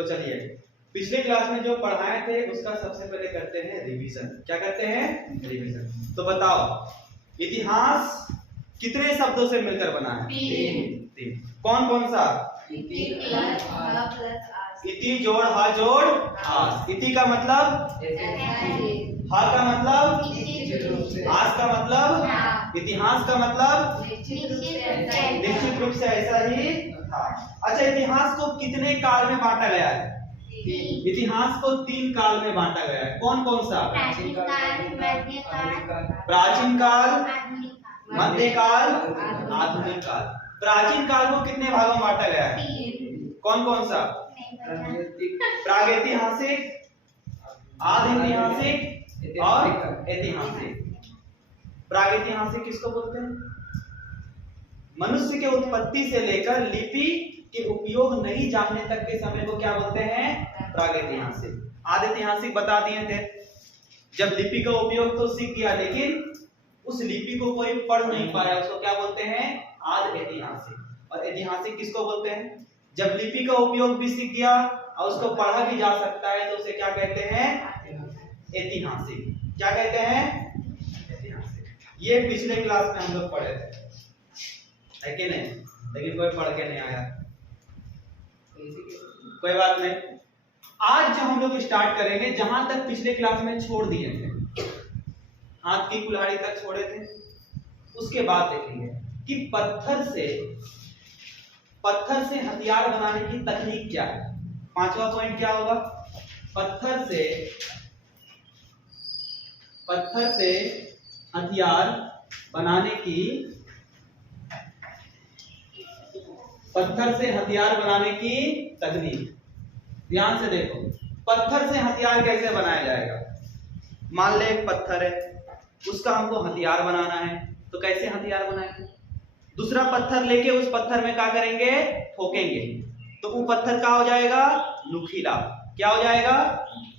तो चलिए पिछले क्लास में जो पढ़ाए थे उसका सबसे पहले करते हैं रिवीजन। क्या करते हैं? रिवीजन। तो बताओ इतिहास कितने शब्दों से मिलकर बना है? तीन। कौन कौन सा? इति जोड़ हा जोड़ आस। इति का मतलब, हा का मतलब, आस का मतलब, इतिहास का मतलब निश्चित रूप से ऐसा ही था। अच्छा, इतिहास को कितने काल में बांटा गया है? इतिहास को 3 काल में बांटा गया है। कौन कौन सा? प्राचीन काल, मध्यकाल, आधुनिक काल। प्राचीन काल को कितने भागों में बांटा गया है? कौन कौन सा? प्रागैतिहासिक, आधैतिहासिक और ऐतिहासिक। प्रागैतिहासिक किसको बोलते हैं? मनुष्य के उत्पत्ति से लेकर लिपि के उपयोग नहीं जानने तक के समय को क्या बोलते हैं? प्रागैतिहासिक। आधैतिहासिक बता दिए थे, जब लिपि का उपयोग तो सीख गया लेकिन उस लिपि को कोई पढ़ नहीं पाया, उसको क्या बोलते हैं? आधैतिहासिक। और ऐतिहासिक किसको बोलते हैं? जब लिपि का उपयोग भी सीख गया और उसको पढ़ा भी जा सकता है तो उसे क्या कहते हैं? ऐतिहासिक। क्या कहते हैं? ऐतिहासिक। ये पिछले क्लास में हम लोग पढ़े थे, है कि नहीं? लेकिन कोई पढ़ के नहीं आया, कोई बात नहीं। आज जो हम लोग स्टार्ट करेंगे जहां तक पिछले क्लास में छोड़ दिए थे, हाथ की कुल्हाड़ी तक छोड़े थे, उसके बाद देखेंगे कि पत्थर से हथियार बनाने की तकनीक क्या है। 5वां पॉइंट क्या होगा? पत्थर से हथियार बनाने की तकनीक। ध्यान से देखो, पत्थर से हथियार कैसे बनाया जाएगा। मान ले एक पत्थर है, उसका हमको हथियार बनाना है, तो कैसे हथियार बनाएंगे? दूसरा पत्थर लेके उस पत्थर में क्या करेंगे? ठोकेंगे, तो वो पत्थर क्या हो जाएगा? नुकीला। क्या हो जाएगा?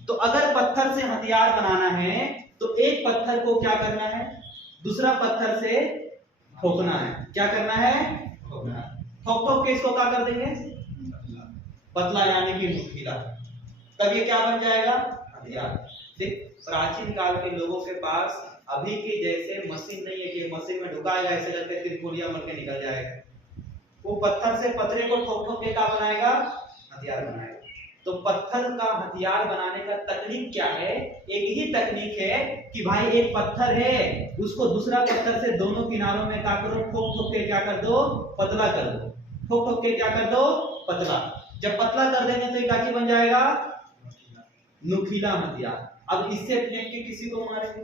तो अगर पत्थर से हथियार बनाना है तो एक पत्थर को क्या करना है? दूसरा पत्थर से ठोकना है। क्या करना है? ठोकना। ठोक के इसको क्या कर देंगे? पतला, यानी कि नुकीला। तब ये क्या बन जाएगा? हथियार। देख, प्राचीन काल के लोगों के पास अभी के जैसे मशीन नहीं है कि मशीन में ढुकाएगा ऐसे करके तिरकुलिया मर के निकल जाएगा। वो पत्थर से पत्थर को ठोक के क्या बनाएगा? हथियार बनाएगा। तो पत्थर का हथियार बनाने का तकनीक क्या है? एक ही तकनीक है कि भाई एक पत्थर है, उसको दूसरा पत्थर से दोनों किनारों में क्या करो? ठोक के क्या कर दो? पतला कर दो। ठोक के क्या कर दो? पतला। जब पतला कर देंगे तो क्या चीज बन जाएगा? नुकीला हथियार। अब इससे फेंक के किसी को मारेंगे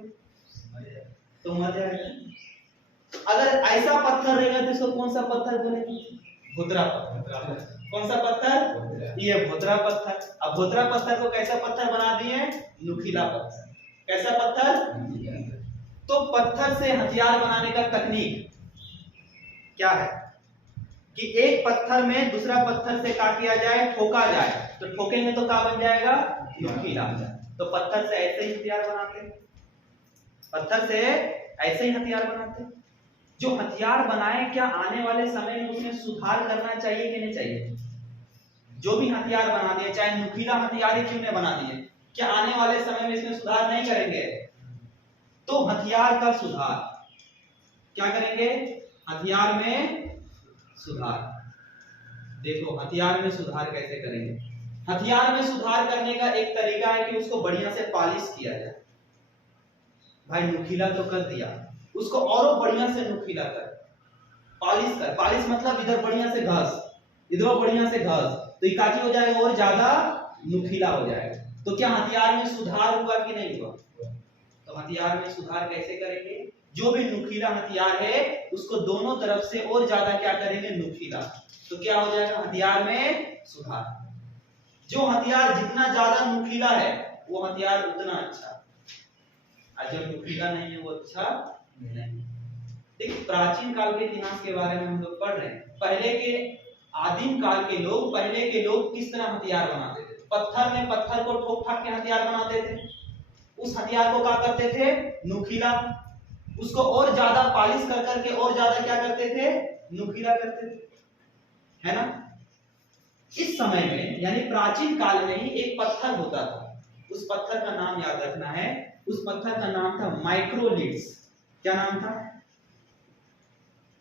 तो मर जाएगा। अगर ऐसा पत्थर रहेगा तो इसको कौन सा पत्थर बोलेंगे? भोदरा पत्थर। कौन सा पत्थर? ये भोदरा पत्थर। अब भोदरा पत्थर को कैसा पत्थर बना दिए? नुकीला पत्थर। कैसा पत्थर? तो पत्थर से हथियार बनाने का तकनीक क्या है कि एक पत्थर में दूसरा पत्थर से क्या किया जाए? ठोका जाए। तो ठोकेंगे तो क्या बन जाएगा? नुकीला। तो पत्थर से ऐसे ही हथियार बनाते हैं। पत्थर से ऐसे ही हथियार बनाते हैं। जो हथियार बनाए, क्या आने वाले समय में उसमें सुधार करना चाहिए कि नहीं चाहिए? जो भी हथियार बना दिए, चाहे नुकीला हथियार ही क्यों नहीं बना दिए, क्या आने वाले समय में इसमें सुधार नहीं करेंगे? तो हथियार का सुधार क्या करेंगे? हथियार में सुधार। देखो हथियार में सुधार कैसे करेंगे? हथियार में सुधार करने का एक तरीका है कि उसको बढ़िया से पॉलिश किया जाए। भाई नुकीला तो कर दिया, उसको और बढ़िया से नुकीला कर, पॉलिश कर। पॉलिश मतलब इधर बढ़िया से घस, इधर बढ़िया से घस, तो इकाची हो जाएगा और ज्यादा नुकीला हो जाएगा। तो क्या हथियार में सुधार हुआ कि नहीं हुआ? तो हथियार में सुधार कैसे करेंगे? जो भी नुकीला हथियार है उसको दोनों तरफ से और ज्यादा क्या करेंगे? नुकीला। तो क्या हो जाएगा? हथियार में सुधार। जो हथियार जितना ज्यादा नुकीला है वो हथियार उतना अच्छा, और जो नुकीला नहीं है वो अच्छा नहीं। देखिए प्राचीन काल के इतिहास के बारे में हम लोग पढ़ रहे हैं। पहले के आदिम काल के लोग, पहले के लोग किस तरह हथियार बनाते थे? पत्थर में पत्थर को ठोक ठाक के हथियार बनाते थे। उस हथियार को क्या करते थे? नुकीला। उसको और ज्यादा पॉलिश कर करके और ज्यादा क्या करते थे? नुकीला करते थे, है ना? इस समय में यानी प्राचीन काल में ही एक पत्थर होता था, उस पत्थर का नाम याद रखना है, उस पत्थर का नाम था माइक्रोलिट्स। क्या नाम था?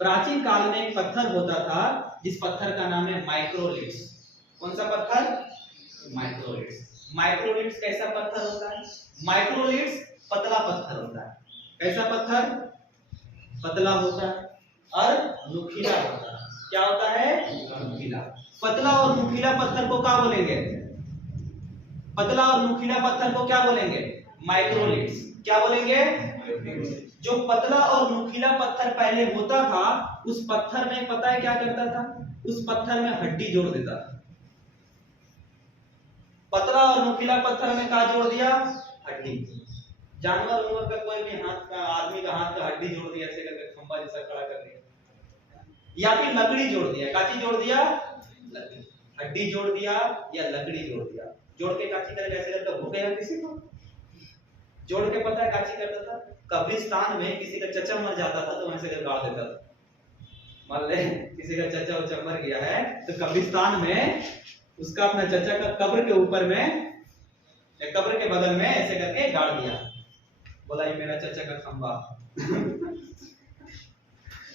प्राचीन काल में एक पत्थर होता था जिस पत्थर का नाम है माइक्रोलिट्स। कौन सा पत्थर? माइक्रोलिट्स। माइक्रोलिट्स कैसा पत्थर होता है? माइक्रोलिट्स पतला पत्थर होता है। कैसा पत्थर? पतला होता है और नुकीला होता है। क्या होता है? नुकीला। पतला और नुकीला पत्थर को क्या बोलेंगे? पतला और नुकीला पत्थर को क्या बोलेंगे? माइक्रोलिट्स। क्या बोलेंगे? जो पतला और नुकीला पत्थर पहले होता था, उस पत्थर में पता है क्या करता था? उस पत्थर में हड्डी जोड़ देता था। पतला और नुकीला पत्थर में क्या जोड़ दिया? हड्डी। जानवर का कोई भी हाथ का, आदमी का हाथ का हड्डी जोड़ दिया, ऐसे करके खंबा जैसा खड़ा कर दिया, या फिर लकड़ी जोड़ दिया। काची जोड़ दिया? लकड़ी। हड्डी जोड़ दिया या लकड़ी जोड़ दिया। जोड़ के काची करके ऐसे करके भूखेगा किसी को? जोड़ के पता है काची करता था? कब्रिस्तान में किसी का चचा मर जाता था तो वैसे गाड़ देता था। मान ले किसी का चचा उचा मर गया है तो कब्रिस्तान में उसका अपना चचा का कब्र के ऊपर में, कब्र के बगल में ऐसे करके गाड़ दिया। बोला ये मेरा चचा का खंबा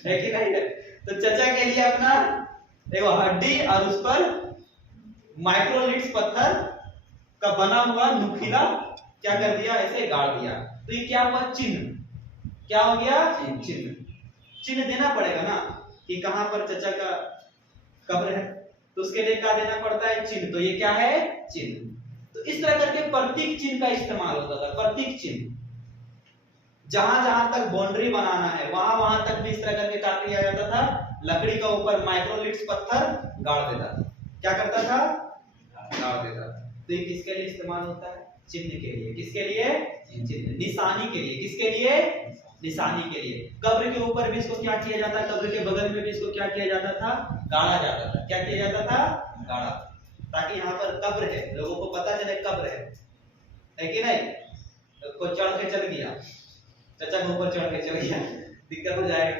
है कि नहीं है? तो चचा के लिए अपना देखो हड्डी और उस पर माइक्रोलिट्स पत्थर का बना हुआ नुकीला क्या कर दिया? ऐसे गाड़ दिया। तो ये क्या हुआ? चिन्ह। क्या हो गया? चिन्ह। चिन्ह देना पड़ेगा ना कि कहां पर चचा का कब्र है, तो उसके लिए क्या देना पड़ता है? चिन्ह। तो ये क्या है? चिन्ह। तो इस तरह करके प्रतीक चिन्ह का इस्तेमाल होता था। प्रतीक चिन्ह जहां जहां तक बाउंड्री बनाना है वहां वहां तक भी इस तरह करके क्या किया जाता था? लकड़ी का ऊपर माइक्रोलिट्स पत्थर गाड़ देता था। क्या करता था? गाड़ देता था। तो ये किसके लिए इस्तेमाल होता है? चिन्ह के लिए। किसके लिए? चिन्ह। निशानी के लिए। किसके लिए? निशानी के लिए। कब्र के ऊपर भी इसको क्या किया जाता? कब्र के बगल में भी इसको क्या किया जाता था? गाड़ा जाता था। क्या किया जाता था? गाड़ा, ताकि यहाँ पर कब्र है, लोगों को पता चले कब्र है कि नहीं? तो कोई चढ़ के चल गया, चचा के ऊपर चढ़ के चल गया, दिक्कत हो जाएगा।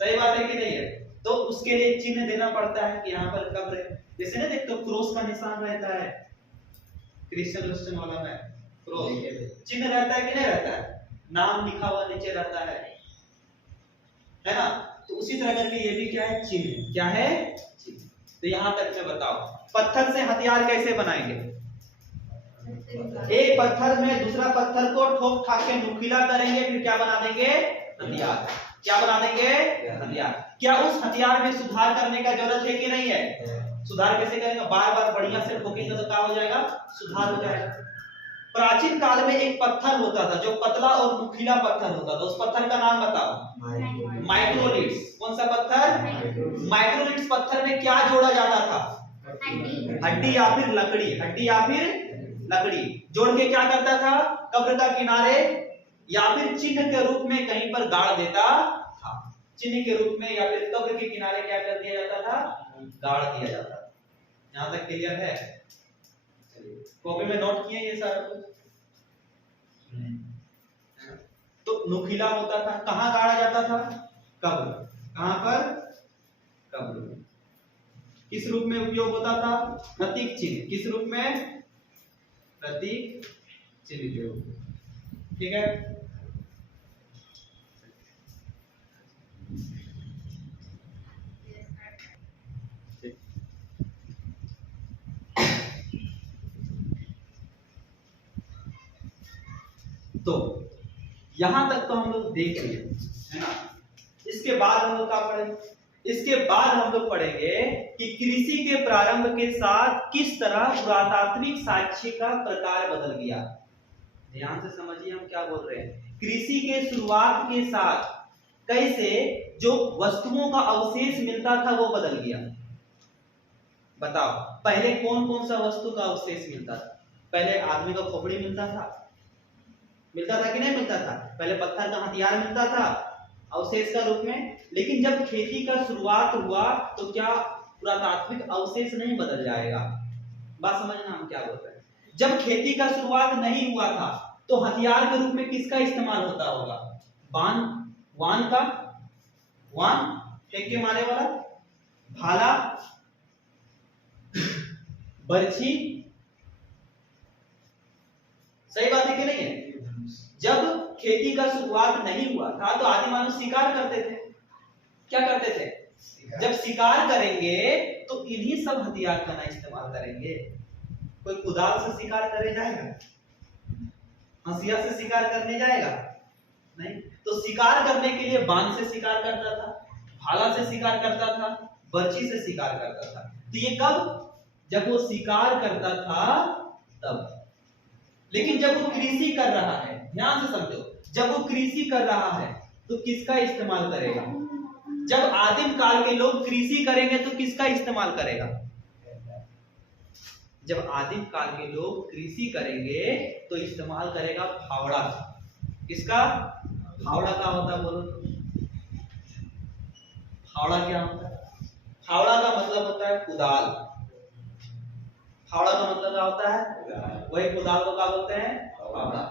सही बात है कि नहीं है? तो उसके लिए चिन्ह देना पड़ता है कि यहाँ पर कब्र है। जैसे ना देखो क्रॉस का निशान रहता है क्रिश्चियन वाला में, क्रॉस चिन्ह रहता है कि नहीं रहता है? नाम लिखा हुआ नीचे रहता है ना? तो उसी तरह करके ये भी क्या है? चिन्ह। क्या है? चिन्ह। तो यहाँ तक में बताओ पत्थर से हथियार कैसे बनाएंगे? एक पत्थर में दूसरा पत्थर को ठोक ठाक के नुकीला करेंगे, फिर क्या बना देंगे? हथियार। क्या बना देंगे? हथियार। क्या उस हथियार में सुधार करने का जरूरत है कि नहीं है? सुधार कैसे करेंगे? बार बार बढ़िया से ठोकेंगे तो क्या हो जाएगा? सुधार हो जाएगा। प्राचीन काल में एक पत्थर होता था जो पतला और नुकीला पत्थर होता था। उस पत्थर का नाम बताओ। माइक्रोलिट्स। कौन सा पत्थर? माइक्रोलिट्स पत्थर में क्या जोड़ा जाता था? हड्डी या फिर लकड़ी। हड्डी या फिर लकड़ी जोड़ के क्या करता था? कब्र का किनारे या फिर चिन्ह के रूप में कहीं पर गाड़ देता था। चिन्ह के रूप में या फिर कब्र के किनारे क्या कर दिया जाता था? गाड़ दिया जाता था। यहां तक क्लियर है? कॉपी में नोट किए ये सारा कुछ? तो नुकीला होता था। कहां गाड़ा जाता था? कब्र। कहां पर? कब्र। किस रूप में उपयोग होता था? प्रतीक चिन्ह। किस रूप में? प्रतीक चिन्ह के रूप में। ठीक है? तो यहां तक तो हम लोग देख लिए है ना। इसके बाद हम लोग क्या पढ़ेंगे? इसके बाद हम लोग पढ़ेंगे कि कृषि के प्रारंभ के साथ किस तरह पुरातात्विक साक्ष्य का प्रकार बदल गया। ध्यान से समझिए हम क्या बोल रहे हैं। कृषि के शुरुआत के साथ कैसे जो वस्तुओं का अवशेष मिलता था वो बदल गया। बताओ पहले कौन कौन सा वस्तु का अवशेष मिलता था? पहले आदमी का खोपड़ी मिलता था कि नहीं मिलता था? पहले पत्थर का हथियार मिलता था अवशेष का रूप में। लेकिन जब खेती का शुरुआत हुआ तो क्या पुरातात्विक अवशेष नहीं बदल जाएगा? बात समझना हम क्या बोल रहे हैं। जब खेती का शुरुआत नहीं हुआ था तो हथियार के रूप में किसका इस्तेमाल होता होगा? वान का, वान फेंक के मारे वाला, भाला, बर्छी, सही बात है कि नहीं है? जब खेती का शुरुआत नहीं हुआ था तो आदि मानव शिकार करते थे। क्या करते थे? जब शिकार करेंगे तो इन्हीं सब हथियार का ना इस्तेमाल करेंगे। कोई कुदाल से शिकार करे जाएगा? हंसिया से शिकार करने जाएगा? नहीं। तो शिकार करने के लिए बाण से शिकार करता था, भाला से शिकार करता था, बर्छी से शिकार करता था। तो ये कब? जब वो शिकार करता था तब। लेकिन जब वो कृषि कर रहा है, ध्यान से समझो, जब वो कृषि कर रहा है तो किसका इस्तेमाल करेगा? जब आदिम काल के लोग कृषि करेंगे तो किसका इस्तेमाल करेगा? जब आदिम काल के लोग कृषि करेंगे तो इस्तेमाल करेगा फावड़ा। किसका? फावड़ा का होता है, बोलो तो। फावड़ा क्या होता है? फावड़ा का मतलब होता है कुदाल। फावड़ा का मतलब क्या होता है? वही कुदाल को क्या बोलते हैं? फावड़ा।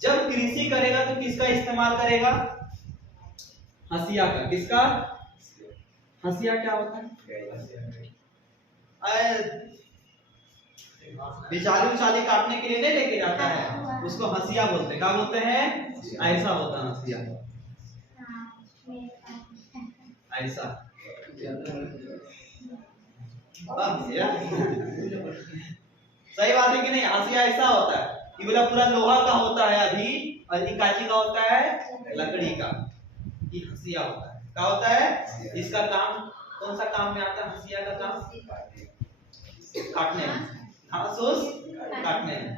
जब कृषि करेगा तो किसका इस्तेमाल करेगा? हंसिया का। किसका? हंसिया क्या होता है? बिचाली उचाली काटने के लिए नहीं लेके जाता है, उसको हंसिया बोलते हैं। क्या बोलते हैं? ऐसा होता है हंसिया, ऐसा। सही बात है कि नहीं? हंसिया ऐसा होता है, ये वाला पूरा लोहा का होता है अभी, और ये काची का होता है? लकड़ी का। ये हंसिया होता है। क्या होता है? इसका काम कौन सा काम में आता है? हंसिया का काम काटने में, घास फूस काटने में,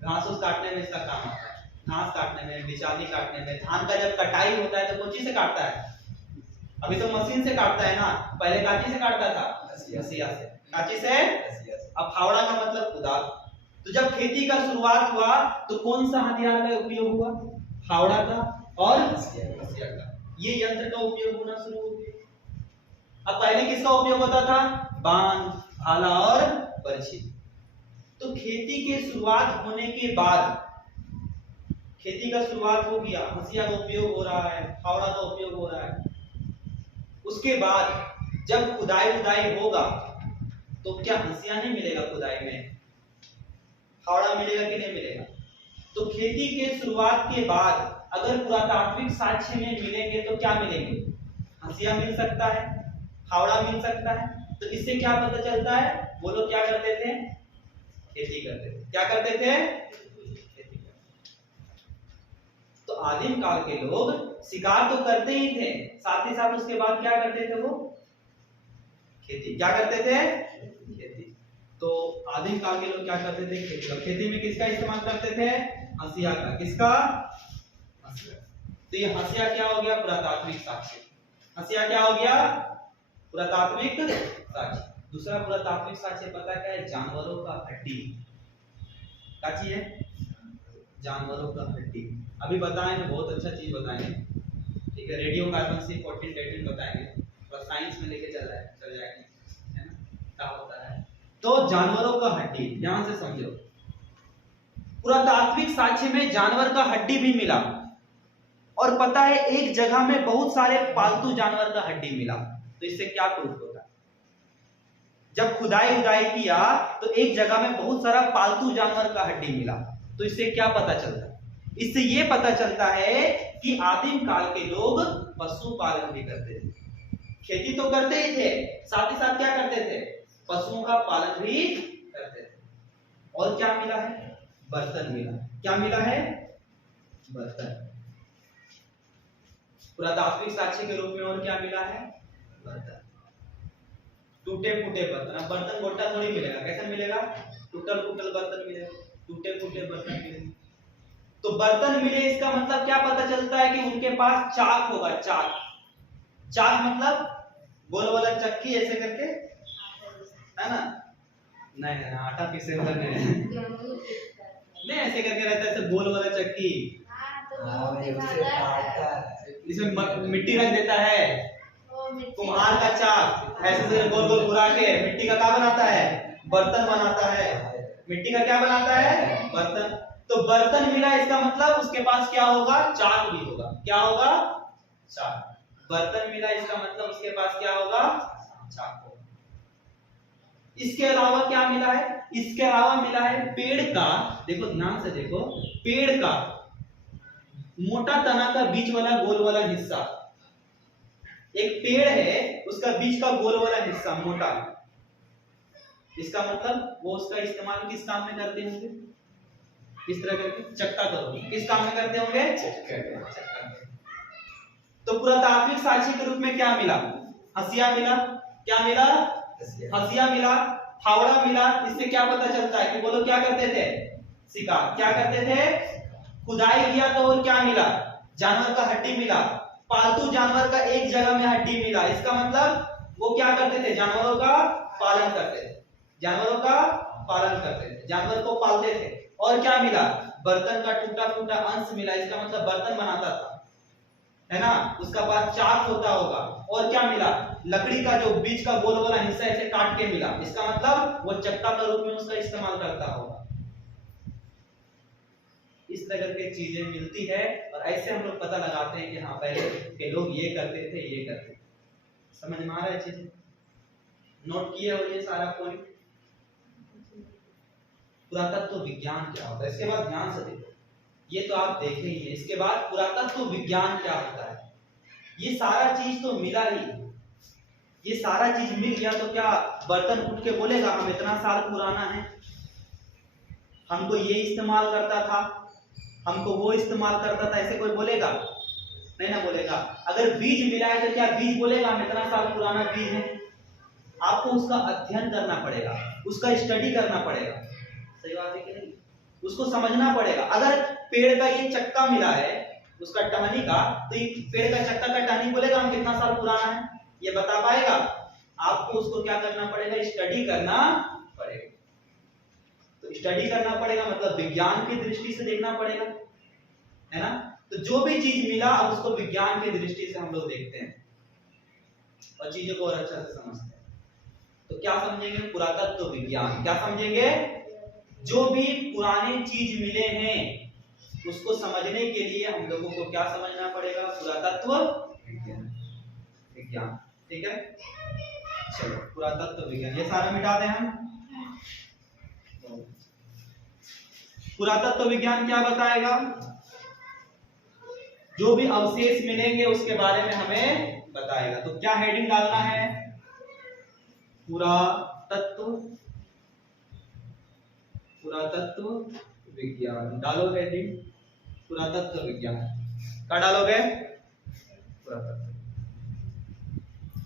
घास फूस काटने में इसका काम आता है। घास काटने में, बिचाली काटने में। धान का जब कटाई होता है तो कौन चीज से काटता है? अभी तो मशीन से काटता है ना, पहले काची से काटता था? हंसिया से। काची से? अब फावड़ा का मतलब कुदाल। तो जब खेती का शुरुआत हुआ तो कौन सा हथियार का उपयोग हुआ? फावड़ा का और हंसिया का। ये यंत्र का उपयोग होना शुरू हो गया। अब पहले किसका उपयोग होता था? बाण, भाला और बर्छी। तो खेती के शुरुआत होने के बाद, खेती का शुरुआत हो गया, हंसिया का उपयोग हो रहा है, फावड़ा का उपयोग हो रहा है। उसके बाद जब खुदाई उदाई होगा तो क्या हंसिया नहीं मिलेगा खुदाई में? फावड़ा मिलेगा कि नहीं मिलेगा? तो खेती के शुरुआत के बाद अगर पुरातात्विक साक्ष्य में मिलेंगे तो क्या मिलेंगे? हंसिया मिल सकता है, फावड़ा मिल सकता है। तो इससे क्या पता चलता है? वो लोग क्या करते थे? खेती करते थे। क्या करते थे? खेती करते। तो आदिम काल के लोग शिकार तो करते ही थे, साथ ही साथ उसके बाद क्या करते थे? वो खेती। क्या करते थे? खेती। तो आदिम काल के लोग क्या करते थे? खेती। और खेती में किसका इस्तेमाल करते थे? हंसिया का। किसका? हंसिया। तो ये हंसिया क्या हो गया? पुरातात्विक साक्ष्य। हंसिया क्या हो गया? पुरातात्विक साक्ष्य। दूसरा पुरातात्विक साक्ष्य पता क्या है? जानवरों का हड्डी। क्या चीज है? जानवरों का हड्डी। अभी बताएंगे, बहुत अच्छा चीज बताएंगे, ठीक है? रेडियो कार्बन से 14 18 बताएंगे, और साइंस में लेके चल जाएंगे, है ना? क्या होता है? तो जानवरों का हड्डी, ध्यान से समझो। पुरातात्विक साक्ष्य में जानवर का हड्डी भी मिला, और पता है एक जगह में बहुत सारे पालतू जानवर का हड्डी मिला। तो इससे क्या प्रूफ होता है? जब खुदाई उदाई किया तो एक जगह में बहुत सारा पालतू जानवर का हड्डी मिला। तो इससे क्या पता चलता है? इससे ये पता चलता है कि आदिम काल के लोग पशुपालन भी करते थे। खेती तो करते ही थे, साथ ही साथ क्या करते थे? पशुओं का पालन भी करते थे। और क्या मिला है? बर्तन मिला। क्या मिला है? बर्तन। पुरातात्विक साक्ष्य के रूप में और क्या मिला है? बर्तन। टूटे फूटे बर्तन। अब बर्तन गोटा थोड़ी मिलेगा, कैसे मिलेगा? टूटल फूटल बर्तन मिलेगा, टूटे फूटे बर्तन मिलेंगे। तो बर्तन मिले, इसका मतलब क्या पता चलता है? कि उनके पास चाक होगा। चाक। चाक मतलब गोल वाला चक्की ऐसे करके, है ना? नहीं, आटा पीसे वाला नहीं, ऐसे करके रहता है, ऐसे गोल वाला चक्की। इसमें मिट्टी रख देता है, कुम्हार का चाक ऐसे से गोल गोल घुरा के मिट्टी का क्या बनाता है? बर्तन बनाता है। मिट्टी का क्या बनाता है? बर्तन। तो बर्तन मिला, इसका मतलब उसके पास क्या होगा? चाक भी होगा। क्या होगा? चाक। बर्तन मिला, इसका मतलब उसके पास क्या होगा? चाक होगा। इसके अलावा क्या मिला है? इसके अलावा मिला है पेड़ का, देखो ध्यान से देखो, पेड़ का मोटा तना का बीच वाला गोल वाला हिस्सा, एक पेड़ है उसका बीच का गोल वाला हिस्सा मोटा, इसका मतलब वो उसका इस्तेमाल किस काम में करते होंगे? किस तरह करके? चक्का करो, किस काम में करते होंगे? चक्का। तो पुरातात्विक साक्ष्य के रूप में क्या मिला? हसिया मिला। क्या मिला? हसिया मिला, फावड़ा मिला। इससे क्या पता चलता है कि वो लोग क्या करते थे? शिकार। क्या करते थे? खुदाई किया तो और क्या मिला? जानवर का हड्डी मिला, पालतू जानवर का एक जगह में हड्डी मिला। इसका मतलब वो क्या करते थे? जानवरों का पालन करते थे, जानवरों का पालन करते थे, जानवर को पालते थे। और क्या मिला? बर्तन का टूटा फूटा अंश मिला। इसका मतलब बर्तन बनाता था, है ना? उसका पास चाक होता होगा। और क्या मिला? लकड़ी का जो बीच का गोल वाला हिस्सा ऐसे काट के मिला। इसका मतलब वो चक्का के रूप में उसका इस्तेमाल करता होगा। इस तरह की चीजें मिलती है और ऐसे हम लोग पता लगाते हैं कि हाँ पहले के लोग ये करते थे, ये करते थे। समझ में आ रहा है? चीजें नोट किए हो ये सारा पॉइंट? पुरातत्व विज्ञान क्या होता है, इसके बाद ध्यान से देखो, ये तो आप देखे ही है। इसके बाद पुरातत्व विज्ञान क्या होता है? ये सारा चीज तो मिला ही, ये सारा चीज मिल गया तो क्या बर्तन उठ के बोलेगा हम इतना साल पुराना है, हमको ये इस्तेमाल करता था, हमको वो इस्तेमाल करता था, ऐसे कोई बोलेगा? नहीं ना बोलेगा। अगर बीज मिला है तो क्या बीज बोलेगा हम इतना साल पुराना बीज है? आपको उसका अध्ययन करना पड़ेगा, उसका स्टडी करना पड़ेगा। सही बात है कि नहीं? उसको समझना पड़ेगा। अगर पेड़ का ये चक्का मिला है उसका टहनी का, तो ये पेड़ का चक्का का टहनी बोलेगा हम कितना साल पुराना है, ये बता पाएगा? आपको उसको क्या करना पड़ेगा? स्टडी करना पड़ेगा। तो स्टडी करना पड़ेगा मतलब विज्ञान की दृष्टि से देखना पड़ेगा, है ना? तो जो भी चीज मिला अब उसको विज्ञान की दृष्टि से हम लोग देखते हैं और चीजों को और अच्छा से समझते हैं। तो क्या समझेंगे? पुरातत्व विज्ञान। क्या समझेंगे? जो भी पुराने चीज मिले हैं उसको समझने के लिए हम लोगों को क्या समझना पड़ेगा? पुरातत्व विज्ञान। ठीक है, चलो पुरातत्व विज्ञान ये सारा मिटा दें हम। पुरातत्व विज्ञान क्या बताएगा? जो भी अवशेष मिलेंगे उसके बारे में हमें बताएगा। तो क्या हेडिंग डालना है? पुरातत्व विज्ञान डालो हेडिंग, पुरातत्व विज्ञान। क्या डालोगे? पुरातत्व।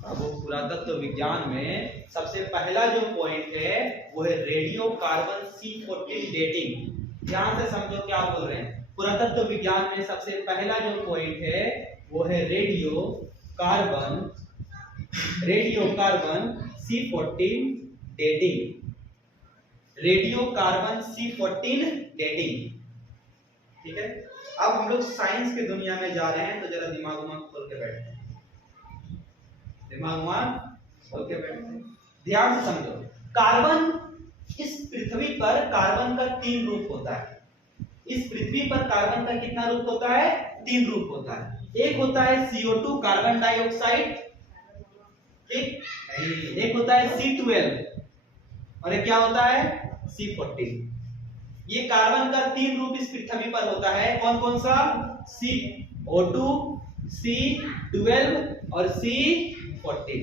अब पुरातत्व विज्ञान में सबसे पहला जो पॉइंट है वो है रेडियो कार्बन C14 डेटिंग। ध्यान से समझो क्या बोल रहे हैं। पुरातत्व विज्ञान में सबसे पहला जो पॉइंट है वो है radio carbon C14 dating. Radio carbon C14 dating. ठीक है, अब हम लोग साइंस की दुनिया में जा रहे हैं तो जरा दिमाग खोल के बैठते हैं, दिमाग खोल के बैठते हैं। ध्यान से समझो, कार्बन, इस पृथ्वी पर कार्बन का 3 रूप होता है। इस पृथ्वी पर कार्बन का कितना रूप होता है? 3 रूप होता है। एक होता है CO2 कार्बन डाइऑक्साइड, ठीक, एक होता है C12 और एक क्या होता है? C14। ये कार्बन का 3 रूप इस पृथ्वी पर होता है। कौन कौन सा? CO2, C12 और C14।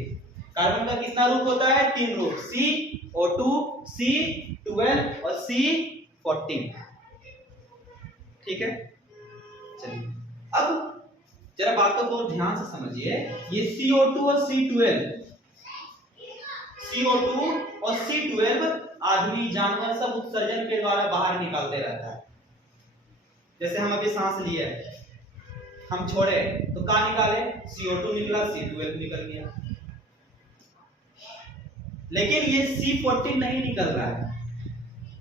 कार्बन का कितना रूप होता है? 3 रूप, CO2, C12 और C14। ठीक है, चलिए अब जरा बातों को ध्यान से समझिए। ये CO2 और C12 आदमी जानवर सब उत्सर्जन के द्वारा बाहर निकालते रहता है। जैसे हम अभी सांस लिए, हम छोड़े तो क्या निकाले? CO2 निकला, C12 निकल गया। लेकिन ये C14 नहीं निकल रहा है।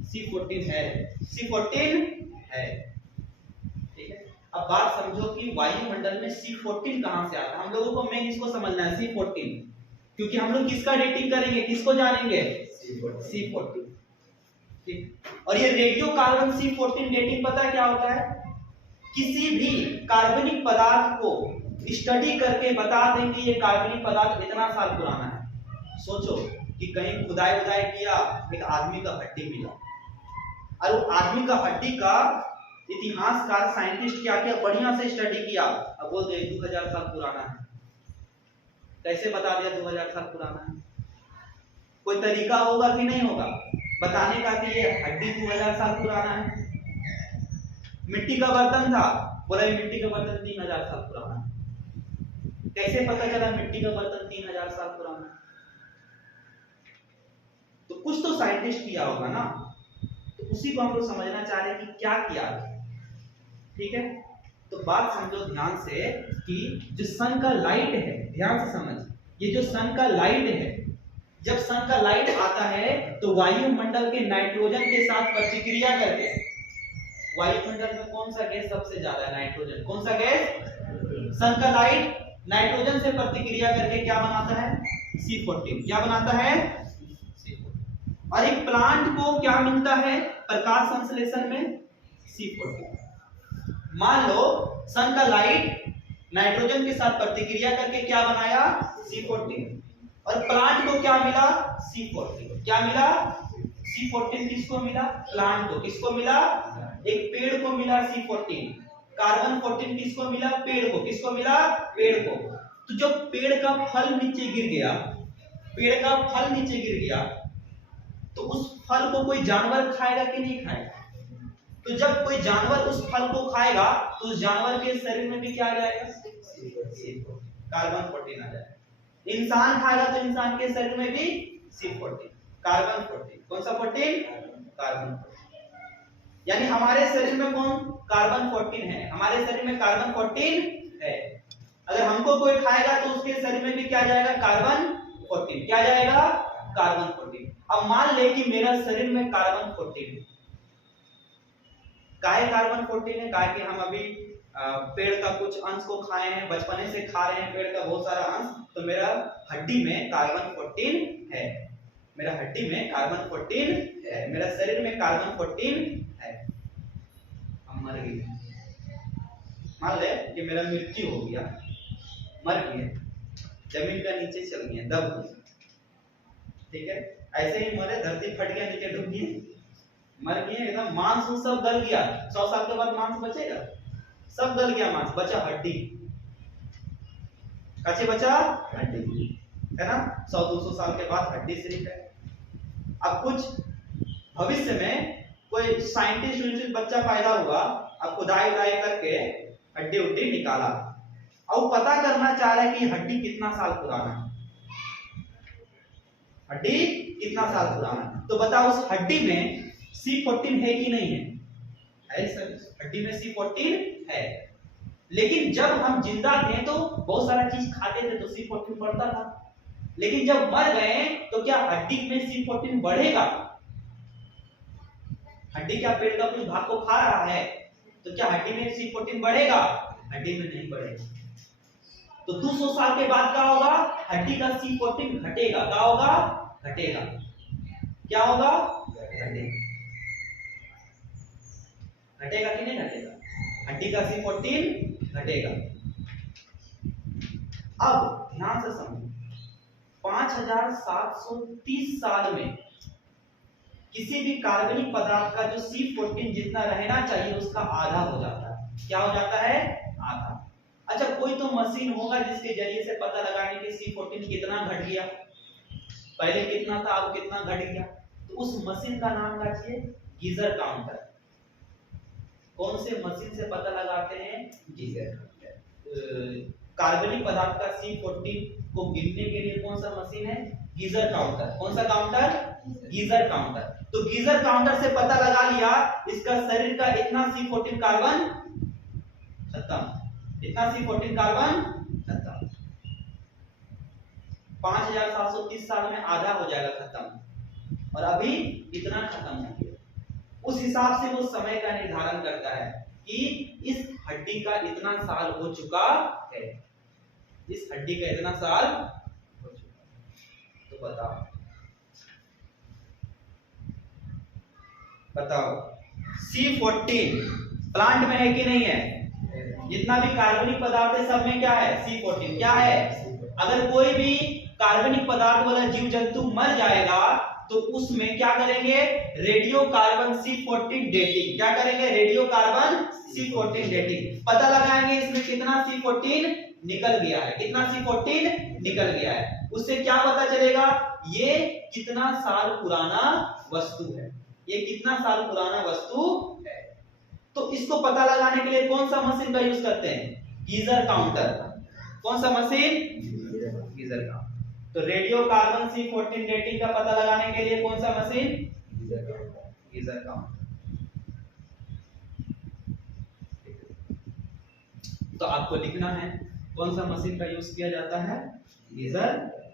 C14 है। ठीक है, अब बात समझो कि वायुमंडल में C14 कहां से आता है। हम लोगों को मेन इसको समझना है, C14, क्योंकि हम लोग किसका डेटिंग करेंगे, किसको जानेंगे? C14। ठीक, और ये रेडियो कार्बन C14 डेटिंग पता है क्या होता है? किसी भी कार्बनिक पदार्थ को स्टडी करके बता देंगे ये कार्बनिक पदार्थ इतना साल पुराना है। सोचो कि कहीं खुदाई उदाई किया, एक आदमी का हड्डी मिला, और वो आदमी का हड्डी का इतिहासकार साइंटिस्ट क्या किया, बढ़िया से स्टडी किया, अब बोल दे 2000 साल पुराना है। कैसे बता दिया 2000 साल पुराना है? कोई तरीका होगा कि नहीं होगा बताने का कि ये हड्डी 2000 साल पुराना है? मिट्टी का बर्तन था, बोला ये मिट्टी का बर्तन 3000 साल पुराना है। कैसे पता चला मिट्टी का बर्तन 3000 साल पुराना है? तो कुछ तो साइंटिस्ट किया होगा ना, तो उसी को हम लोग समझना चाह रहे हैं कि क्या किया। ठीक है, तो बात समझो ध्यान से कि जो सन का लाइट है, ध्यान से समझ, ये जो सन का लाइट है, जब सन का लाइट आता है तो वायुमंडल के नाइट्रोजन के साथ प्रतिक्रिया करके, वायुमंडल में कौन सा गैस सबसे ज्यादा है? नाइट्रोजन। कौन सा गैस? सन का लाइट नाइट्रोजन से प्रतिक्रिया करके क्या बनाता है? C14। क्या बनाता है? C14। और एक प्लांट को क्या मिलता है प्रकाश संश्लेषण में? C14। मान लो सन का लाइट नाइट्रोजन के साथ प्रतिक्रिया करके क्या बनाया? C14। और प्लांट को क्या मिला? C14। क्या मिला? C14 किसको मिला? प्लांट को। किसको मिला? एक पेड़ को मिला C14। कार्बन 14 किसको मिला? पेड़ को। किसको मिला? पेड़ को। तो जब पेड़ का फल नीचे गिर गया, पेड़ का फल नीचे गिर गया, तो उस फल को कोई जानवर खाएगा कि नहीं खाएगा? तो जब कोई जानवर उस फल को खाएगा तो उस जानवर के शरीर में भी क्या आ जाएगा? कार्बन 14 आ जाएगा। इंसान खाएगा तो इंसान के शरीर में भी C14, कार्बन 14। कौन सा 14? कार्बन 14। यानी हमारे शरीर में कौन? कार्बन 14 है। हमारे शरीर में कार्बन 14 है। अगर हमको कोई खाएगा तो उसके शरीर में भी क्या जाएगा? कार्बन 14। क्या जाएगा? कार्बन 14। अब मान ले कि मेरा शरीर में कार्बन 14 है। काहे कार्बन 14 है? काहे कि हम अभी पेड़ का कुछ अंश को खाए हैं, बचपने से खा रहे हैं पेड़ का बहुत सारा अंश, तो मेरा हड्डी में कार्बन 14 है। मेरा हड्डी में कार्बन 14 है, मेरा शरीर में कार्बन 14 है। हम मर गए, मान ले कि मेरा मृत्यु हो गया, मर गए, जमीन का नीचे चल गए, दब गए। ठीक है, ऐसे ही मरे, धरती फट गया, नीचे डूब गए, मर गए, एकदम मांस सब गल गया। 100 साल के बाद मांस बचेगा? सब गल गया मांस, बचा हड्डी। कैसे बचा? हड्डी, है ना? 100-200 साल के बाद हड्डी सिर्फ है। अब कुछ भविष्य में कोई साइंटिस्ट बच्चा पैदा हुआ, अब खुदाई उदाई करके हड्डी उड्डी निकाला, और पता करना चाह रहा है कि हड्डी कितना साल पुराना है, हड्डी कितना साल पुराना है। तो बताओ उस हड्डी में C14 है कि नहीं है? है सर, हड्डी में C14 है। लेकिन जब हम जिंदा थे तो बहुत सारा चीज खाते थे तो C14 बढ़ता था, लेकिन जब मर गए तो क्या हड्डी में C14 बढ़ेगा? हड्डी क्या पेड़ का कुछ भाग को खा रहा है, तो क्या हड्डी में C14 बढ़ेगा? हड्डी में नहीं बढ़ेगा। तो 200 साल के बाद क्या होगा? हड्डी का C14 घटेगा। क्या होगा? घटेगा। क्या होगा? घटेगा। घटेगा कि नहीं घटेगा? हड्डी का C14 घटेगा। अब ध्यान से समझो, 5730 साल में किसी भी कार्बनिक पदार्थ का जो C14 जितना रहना चाहिए उसका आधा हो जाता है। क्या हो जाता है? आधा। अच्छा, कोई तो मशीन होगा जिसके जरिए से पता लगाने कि C14 कितना घट गया, पहले कितना था अब कितना घट गया। तो उस मशीन का नाम क्या चाहिए? Geiger counter. कौन से मशीन से पता लगाते हैं? Geiger counter. कार्बनिक पदार्थ का C14 को गिनने के लिए कौन सा मशीन है? Geiger counter. कौन सा काउंटर? Geiger counter. तो गीजर काउंटर से पता लगा लिया इसका शरीर का इतना C14 कार्बन खत्म, इतना C14 कार्बन खत्म। 5730 साल में आधा हो जाएगा खत्म, और अभी इतना खत्म हो गया। उस हिसाब से वो समय का निर्धारण करता है कि इस हड्डी का इतना साल हो चुका है, इस हड्डी का इतना साल हो चुका। तो बताओ C14 प्लांट में है कि नहीं है? जितना भी कार्बनिक पदार्थ है सब में क्या है? C14। क्या है? अगर कोई भी कार्बनिक पदार्थ वाला जीव जंतु मर जाएगा तो उसमें क्या करेंगे, रेडियो कार्बन C14 डेटिंग। क्या करेंगे, रेडियो कार्बन C14 डेटिंग। पता लगाएंगे इसमें कितना C14 निकल गया है, कितना C14 निकल गया है। उससे क्या पता चलेगा, ये कितना साल पुराना वस्तु है, ये कितना साल पुराना वस्तु है। तो इसको पता लगाने के लिए कौन सा मशीन का यूज करते हैं, गीजर काउंटर। कौन सा मशीन, गीजर काउंटर। तो रेडियो कार्बन C14 डेटिंग का पता लगाने के लिए कौन सा मशीन, गीजर काउंटर। तो आपको लिखना है कौन सा मशीन का यूज किया जाता है, गीजर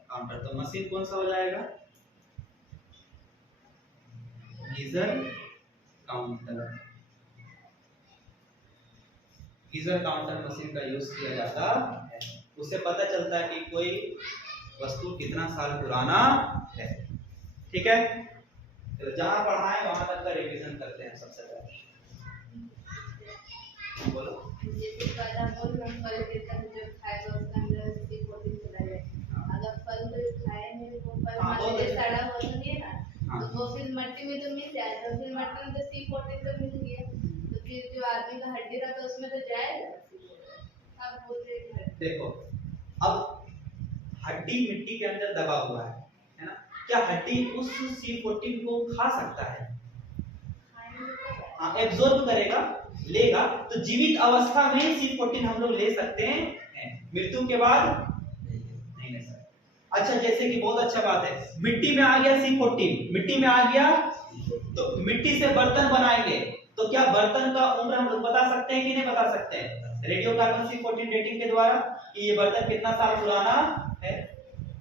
काउंटर। तो मशीन कौन सा हो जाएगा, Geiger counter. Geiger counter machine का यूज किया जाता है। उससे पता चलता है कि कोई वस्तु कितना साल पुराना है। ठीक है, तो जहां पढ़ाएं वहां तक का रिवीजन करते हैं सबसे पहले। बोलो, अगर फल खाए नहीं वो फल हमारे सड़ा हुआ तो नहीं है ना, तो वो फिर मट्टी में तो मिल जाए, तो फिर मट्टी में तो C14 तो मिल गया, तो फिर जो आदमी का हड्डी रहता है उसमें तो जाएगा। अब बोल रहे हैं देखो, अब हड्डी मिट्टी के अंदर दबा हुआ है ना, क्या हड्डी उस C14 को खा सकता है, हाँ एब्जॉर्ब करेगा, लेगा। तो जीवित अवस्था में C14 हम लोग ले सकते हैं, मृत्यु के बाद नहीं ले सकते। अच्छा, जैसे कि बहुत अच्छा बात है, मिट्टी में आ गया C14, मिट्टी में आ गया तो मिट्टी से बर्तन बनाएंगे, तो क्या बर्तन का उम्र हम लोग बता सकते हैं कि नहीं बता सकते हैं, रेडियो कार्बन C14 डेटिंग के द्वारा, कि ये बर्तन कितना साल पुराना है,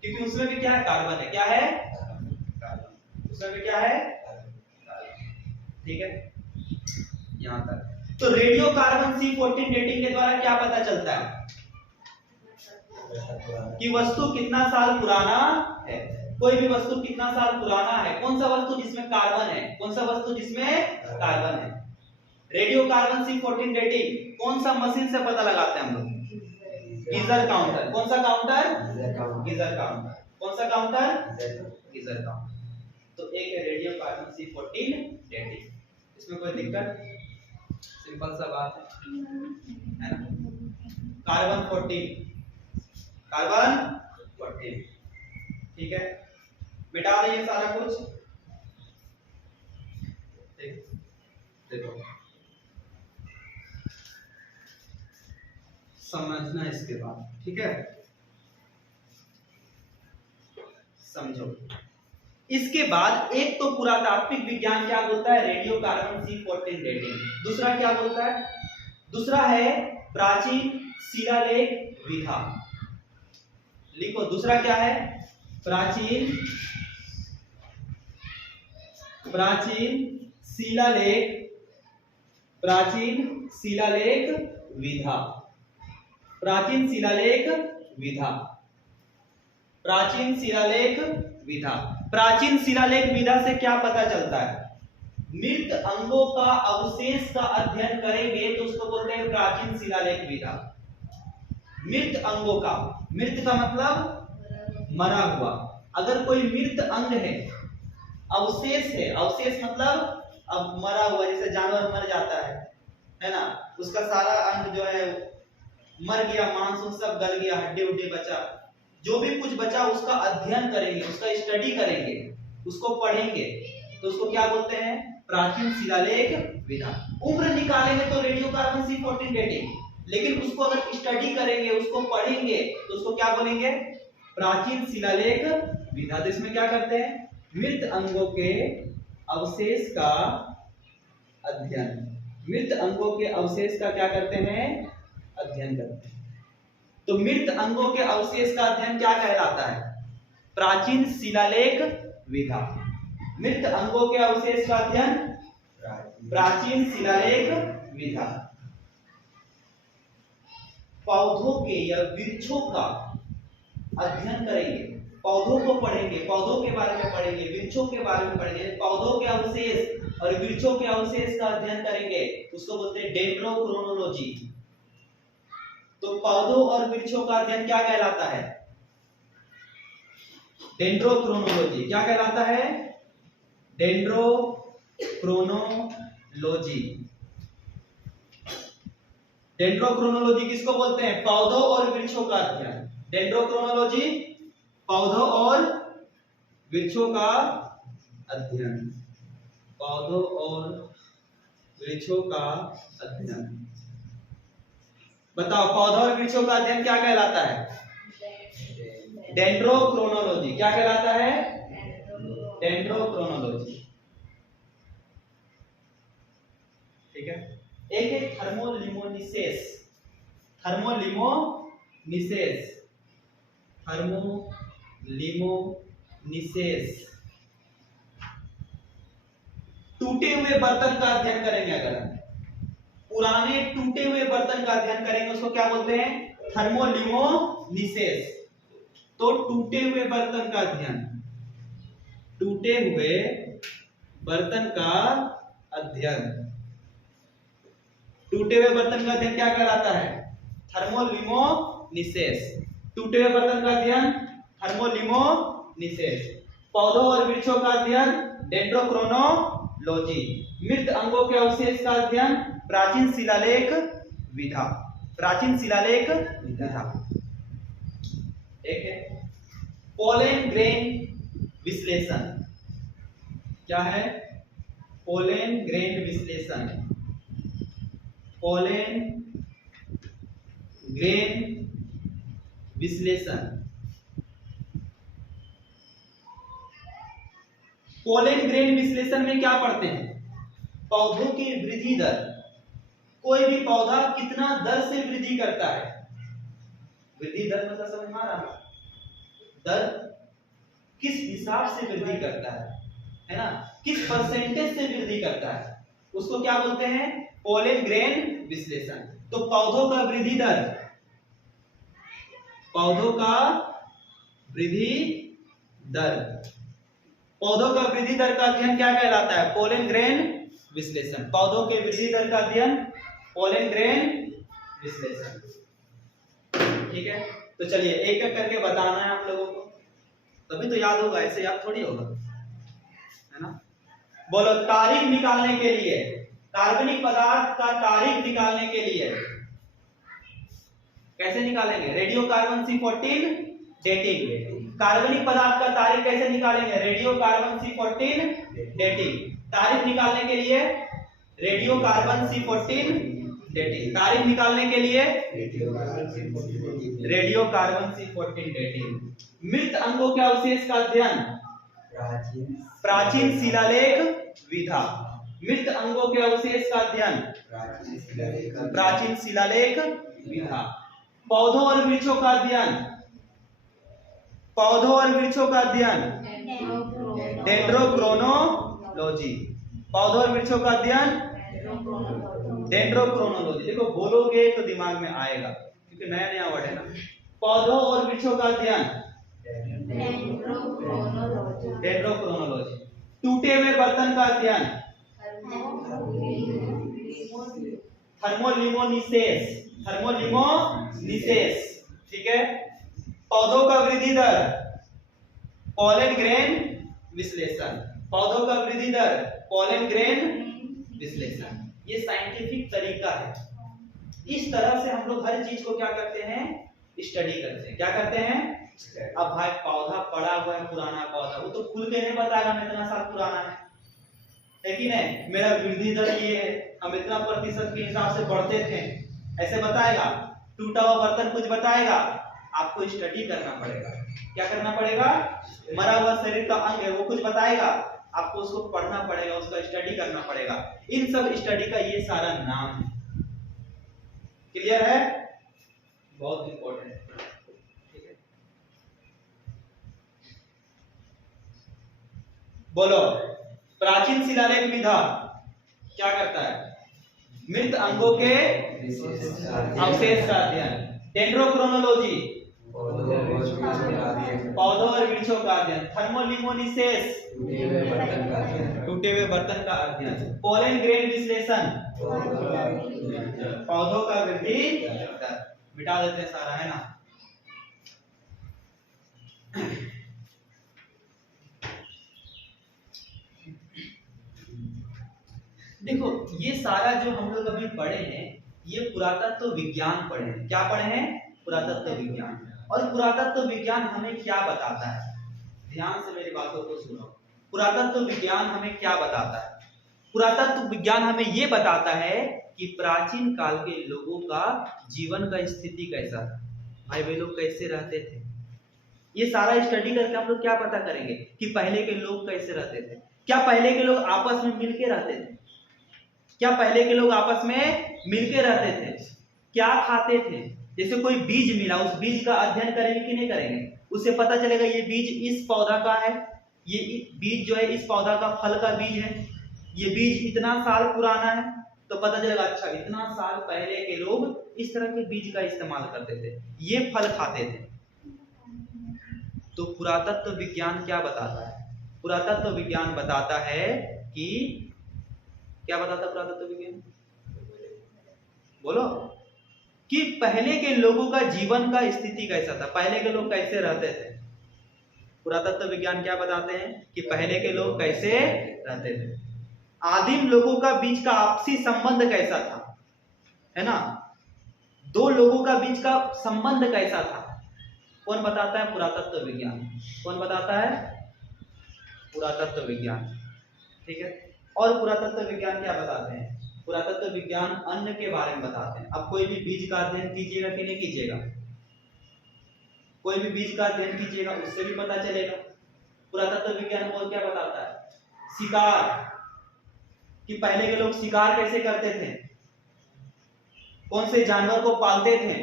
क्योंकि उसमें भी क्या है, कार्बन है। क्या है, कार्बन। उसमें भी क्या है, ठीक है, यहां तक। तो रेडियो कार्बन C14 डेटिंग के द्वारा क्या पता चलता है कि वस्तु कितना साल पुराना है। कोई भी वस्तु कितना साल पुराना है, कौन सा वस्तु जिसमें कार्बन है, कौन सा वस्तु जिसमें कार्बन है। रेडियो कार्बन C14 डेटिंग कौन सा मशीन से पता लगाते हैं हम लोग, गीजर काउंटर। कौन सा काउंटर, गीजर काउंटर। कौन सा काउंटर, गीजर काउंटर। तो एक है रेडियो कार्बन C14 डेटिंग, इसमें कोई दिक्कत, सिंपल सा बात है ना। कार्बन 14, कार्बन 14, ठीक है, मिटा देंगे सारा कुछ। देखो समझना इसके बाद, ठीक है, समझो। इसके बाद एक तो पुरातात्विक विज्ञान क्या बोलता है, रेडियो कार्बन C14 डेटिंग। दूसरा क्या बोलता है, दूसरा है प्राचीन शिलालेख विधा। लिखो, दूसरा क्या है, प्राचीन शिलालेख, प्राचीन शिलालेख विधा, प्राचीन शिलालेख विधा, प्राचीन शिलालेख विधा। प्राचीन शिलालेख विधा से क्या पता चलता है, मृत अंगों का अवशेष का अध्ययन करेंगे तो उसको बोलते हैं प्राचीन शिलालेख विधा। मृत अंगों का, मृत का मतलब मरा हुआ, अगर कोई मृत अंग है, अवशेष है, अवशेष मतलब अब मरा हुआ, जैसे जानवर मर जाता है ना, उसका सारा अंग जो है मर गया, मांस सब गल गया, हड्डी उड्डी बचा, जो भी कुछ बचा उसका अध्ययन करेंगे, उसका स्टडी करेंगे, उसको पढ़ेंगे, तो उसको क्या बोलते हैं, प्राचीन शिलालेख विधा। उम्र निकालेंगे तो रेडियो कार्बन C14 डेटिंग, लेकिन उसको अगर स्टडी करेंगे, उसको पढ़ेंगे तो उसको क्या बोलेंगे, प्राचीन शिलालेख विधा। तो इसमें क्या करते हैं, मृत अंगों के अवशेष का अध्ययन, मृत अंगों के अवशेष का क्या करते हैं, अध्ययन करते हैं। तो मृत अंगों के अवशेष का अध्ययन क्या कहलाता है, प्राचीन शिलालेख विधा। मृत अंगों के अवशेष का अध्ययन प्राचीन शिलालेख विधा। पौधों के या वृक्षों का अध्ययन करेंगे, पौधों को पढ़ेंगे, पौधों के बारे में पढ़ेंगे, वृक्षों के बारे में पढ़ेंगे, पौधों के अवशेष और वृक्षों के अवशेष का अध्ययन करेंगे, उसको बोलते हैं डेंड्रोक्रोनोलॉजी। तो पौधों और वृक्षों का अध्ययन क्या कहलाता है, डेंड्रोक्रोनोलॉजी क्या कहलाता है? डेंड्रोक्रोनोलॉजी। डेंड्रोक्रोनोलॉजी किसको बोलते हैं? पौधों और वृक्षों का अध्ययन। डेंड्रोक्रोनोलॉजी पौधों और वृक्षों का अध्ययन। पौधों और वृक्षों का अध्ययन। बताओ पौधों और वृक्षों का अध्ययन क्या कहलाता है? डेंड्रोक्रोनोलॉजी। क्या कहलाता है? डेंड्रोक्रोनोलॉजी। ठीक है। एक है थर्मोलिमोनिसेस। थर्मोलिमोनिसेस। थर्मोलिमोनिसेस टूटे हुए बर्तन का अध्ययन करेंगे। अगर पुराने टूटे हुए बर्तन का अध्ययन करेंगे उसको क्या बोलते हैं? थर्मोलिमोनिसेस। तो टूटे हुए बर्तन का अध्ययन, टूटे हुए बर्तन का अध्ययन, टूटे हुए बर्तन का अध्ययन क्या कहलाता है? थर्मोलिमोनिसेस। टूटे हुए बर्तन का अध्ययन थर्मोलिमोनिसेस। पौधों और वृक्षों का अध्ययन डेंड्रोक्रोनोलॉजी। मृत अंगों के अवशेष का अध्ययन प्राचीन शिलालेख विधा। प्राचीन शिलालेख विधा। एक है पोलेन ग्रेन विश्लेषण। क्या है? पोलेन ग्रेन विश्लेषण। पोलेन ग्रेन विश्लेषण। पोलेन ग्रेन विश्लेषण में क्या पढ़ते हैं? पौधों की वृद्धि दर। कोई भी पौधा कितना दर से वृद्धि करता है? वृद्धि दर मतलब समझ में आ रहा है? दर किस हिसाब से वृद्धि करता है ना? किस परसेंटेज से वृद्धि करता है उसको क्या बोलते हैं? पोलेन ग्रेन विश्लेषण। तो पौधों का वृद्धि दर, पौधों का वृद्धि दर, पौधों का वृद्धि दर का अध्ययन क्या कहलाता है? पोलेन ग्रेन विश्लेषण। पौधों के वृद्धि दर का अध्ययन पोलेन ग्रेन विश्लेषण। ठीक है। तो चलिए एक एक करके बताना है आप लोगों को, तभी तो याद होगा, ऐसे याद थोड़ी होगा, है ना? बोलो तारीख निकालने के लिए, कार्बनिक पदार्थ का तारीख निकालने के लिए कैसे निकालेंगे? Radio carbon C14 dating. कार्बनिक पदार्थ का तारीख कैसे निकालेंगे? Radio carbon C14 dating. तारीख निकालने के लिए रेडियो कार्बन C14 डेटिंग। तारीख निकालने के लिए रेडियो कार्बन C14 डेटिंग। मृत अंगों के अवशेष का अध्ययन प्राचीन शिलालेख विधा। मृत अंगों के अवशेष का अध्ययन प्राचीन शिलालेख विधा। पौधों और वृक्षों का अध्ययन, पौधों और वृक्षों का अध्ययन डेंड्रोक्रोनोलॉजी। पौधों और वृक्षों का अध्ययन डेंड्रोक्रोनोलॉजी। देखो बोलोगे तो दिमाग में आएगा क्योंकि नया नया वर्ड है ना। पौधों और वृक्षों का अध्ययन डेंड्रोक्रोनोलॉजी। टूटे हुए बर्तन का अध्ययन थर्मोलिमोनिसेस। थर्मोलिमोनिसेस। ठीक है। पौधों का वृद्धि दर पोलेन ग्रेन विश्लेषण। पौधों का वृद्धि दर पोलेन ग्रेन विश्लेषण। ये साइंटिफिक तरीका है। इस तरह से हम लोग हर चीज को क्या करते हैं? स्टडी करते हैं। क्या करते हैं? अब भाई पौधा पड़ा हुआ है, पुराना पौधा, वो तो खुल के नहीं बताएगा मैं इतना साल पुराना है कि नहीं? मेरा वृद्धि दर ये है, हम इतना प्रतिशत के हिसाब से बढ़ते थे, ऐसे बताएगा? टूटा हुआ बर्तन कुछ बताएगा? आपको स्टडी करना पड़ेगा। क्या करना पड़ेगा? मरा हुआ शरीर का अंग है वो कुछ बताएगा? आपको उसको पढ़ना पड़ेगा, उसका स्टडी करना पड़ेगा। इन सब स्टडी का ये सारा नाम है। क्लियर है? बहुत इंपॉर्टेंट है। ठीक है, बोलो प्राचीन शिलालेख विधा क्या करता है? मृत अंगों के अवशेष का अध्ययन। डेंड्रोक्रोनोलॉजी पौधों और वृक्षों का अध्ययन। थर्मोलिमोनिसेस टूटे हुए बर्तन का अध्ययन। पोलेन ग्रेन विश्लेषण पौधों का वृद्धि दर। मिटा देते हैं सारा, है ना? देखो ये सारा जो हम लोग अभी पढ़े हैं ये पुरातत्व विज्ञान पढ़े हैं। क्या पढ़े हैं? पुरातत्व विज्ञान। और पुरातत्व विज्ञान हमें क्या बताता है? ध्यान से मेरी बातों को सुनो। पुरातत्व विज्ञान हमें क्या बताता है? पुरातत्व विज्ञान हमें ये बताता है कि प्राचीन काल के लोगों का जीवन का स्थिति कैसा था, भाई वे लोग कैसे रहते थे। ये सारा स्टडी करके हम लोग क्या पता करेंगे कि पहले के लोग कैसे रहते थे। क्या पहले के लोग आपस में मिलके रहते थे? क्या पहले के लोग आपस में मिलके रहते थे? क्या खाते थे? जैसे कोई बीज मिला, उस बीज का अध्ययन करेंगे कि नहीं करेंगे? उससे पता चलेगा ये बीज इस पौधा का है, ये बीज जो है इस पौधा का फल का बीज है, ये बीज इतना साल पुराना है, तो पता चलेगा अच्छा इतना साल पहले के लोग इस तरह के बीज का इस्तेमाल करते थे, ये फल खाते थे। तो पुरातत्व विज्ञान क्या बताता है? पुरातत्व विज्ञान बताता है कि क्या बताता है पुरातत्व विज्ञान? बोलो कि पहले के लोगों का जीवन का स्थिति कैसा था, पहले के लोग कैसे रहते थे। पुरातत्व विज्ञान क्या बताते हैं कि पहले के लोग कैसे रहते थे। आदिम लोगों का बीच का आपसी संबंध कैसा था, है ना? दो लोगों का बीच का संबंध कैसा था, कौन बताता है? पुरातत्व विज्ञान। कौन बताता है? पुरातत्व विज्ञान। ठीक है। और पुरातत्व विज्ञान क्या बताते हैं? पुरातत्व विज्ञान अन्न के बारे में बताते हैं। अब कोई भी बीज का अध्ययन कीजिएगा कि नहीं कीजिएगा? कोई भी बीज का अध्ययन कीजिएगा उससे भी पता चलेगा। पुरातत्व विज्ञान और क्या बताता है? शिकार, कि पहले के लोग शिकार कैसे करते थे, कौन से जानवर को पालते थे,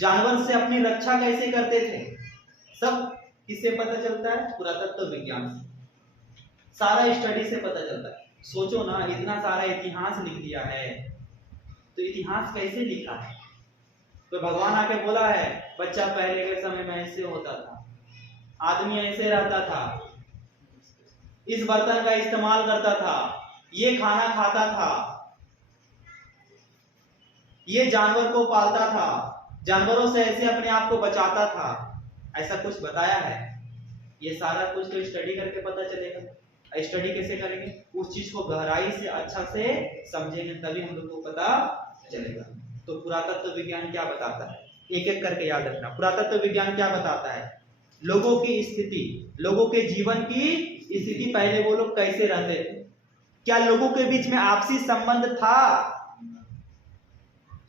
जानवर से अपनी रक्षा कैसे करते थे, सब किससे पता चलता है? पुरातत्व विज्ञान से। सारा स्टडी से पता चलता है। सोचो ना, इतना सारा इतिहास लिख दिया है, तो इतिहास कैसे लिखा है? तो भगवान आके बोला है बच्चा पहले के समय में ऐसे होता था, आदमी ऐसे रहता था, इस बर्तन का इस्तेमाल करता था, ये खाना खाता था, ये जानवर को पालता था, जानवरों से ऐसे अपने आप को बचाता था। ऐसा कुछ बताया है? ये सारा कुछ तो स्टडी करके पता चलेगा। स्टडी कैसे करेंगे? उस चीज को गहराई से अच्छा से समझेंगे, तभी हम लोग को पता चलेगा। तो पुरातत्व विज्ञान क्या बताता है, एक एक करके याद रखना। पुरातत्व विज्ञान क्या बताता है? लोगों की स्थिति, लोगों के जीवन की स्थिति, पहले वो लोग कैसे रहते थे, क्या लोगों के बीच में आपसी संबंध था?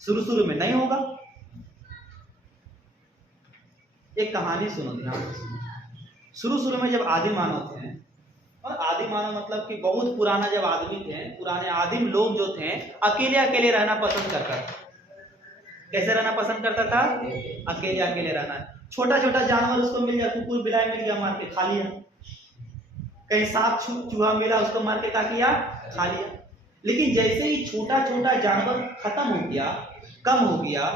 शुरू में नहीं होगा। एक कहानी सुनो, ध्यान से सुनो। शुरू में जब आदिम मानव थे, और आदिम मानव मतलब कि बहुत पुराना जब आदमी थे, पुराने आदिम लोग जो थे अकेले अकेले रहना पसंद करता था। कैसे रहना पसंद करता था? अकेले अकेले रहना। छोटा छोटा जानवर उसको मिल गया, कुकुर बिलाई मिल गया, मार के खा लिया। कहीं सांप चूहा मिला, उसको मार के क्या किया? खा लिया। लेकिन जैसे ही छोटा छोटा जानवर खत्म हो गया, कम हो गया,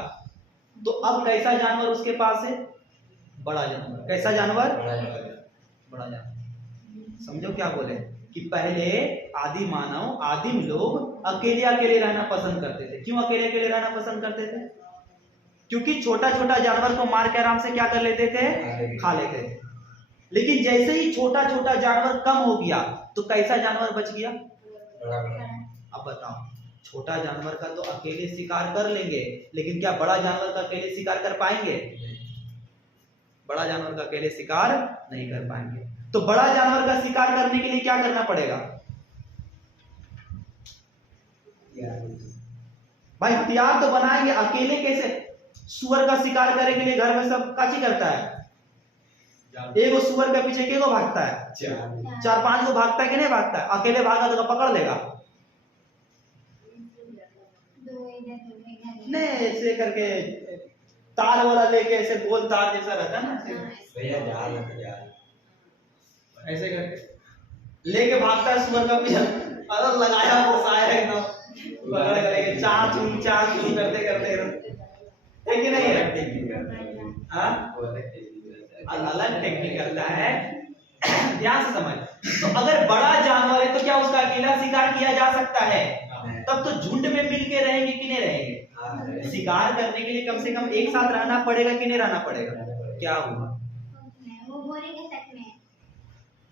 तो अब कैसा जानवर उसके पास है? बड़ा जानवर। कैसा जानवर? बड़ा जानवर। समझो क्या बोले कि पहले आदि मानव, आदिम लोग अकेले अकेले रहना पसंद करते थे। क्यों अकेले अकेले रहना पसंद करते थे? क्योंकि छोटा छोटा जानवर को मार के आराम से क्या कर लेते थे? खा लेते थे। लेकिन जैसे ही छोटा छोटा जानवर कम हो गया, तो कैसा जानवर बच गया? अब बताओ, छोटा जानवर का तो अकेले शिकार कर लेंगे, लेकिन क्या बड़ा जानवर का अकेले शिकार कर पाएंगे? बड़ा जानवर का अकेले शिकार नहीं कर पाएंगे। तो बड़ा जानवर का शिकार करने के लिए क्या करना पड़ेगा भाई? हथियार तो बनाएंगे। अकेले कैसे? सुअर का शिकार करने के लिए घर में सब काची करता है? एक सुअर के पीछे कितने भागता है? चार पांच को भागता है कि नहीं भागता है? अकेले भागा तो पकड़ लेगा? नहीं, ऐसे करके तार वाला लेके, ऐसे गोल तार जैसा रहता है ना, ऐसे करके लेके भागता है सुअर का पीछे। अरे लगाया फंसाया एकदम, पकड़ करेंगे, चार चूं करते करते है कि नहीं है? हाँ, अलग टेक्निक करता है। ध्यान से समझ। तो अगर बड़ा जानवर है तो क्या उसका अकेला शिकार किया जा सकता है? तब तो झुंड में मिलके रहेंगे कि नहीं रहेंगे? शिकार करने के लिए कम से कम एक साथ रहना पड़ेगा कि नहीं रहना पड़ेगा? क्या हुआ? वो बोरी के साथ में।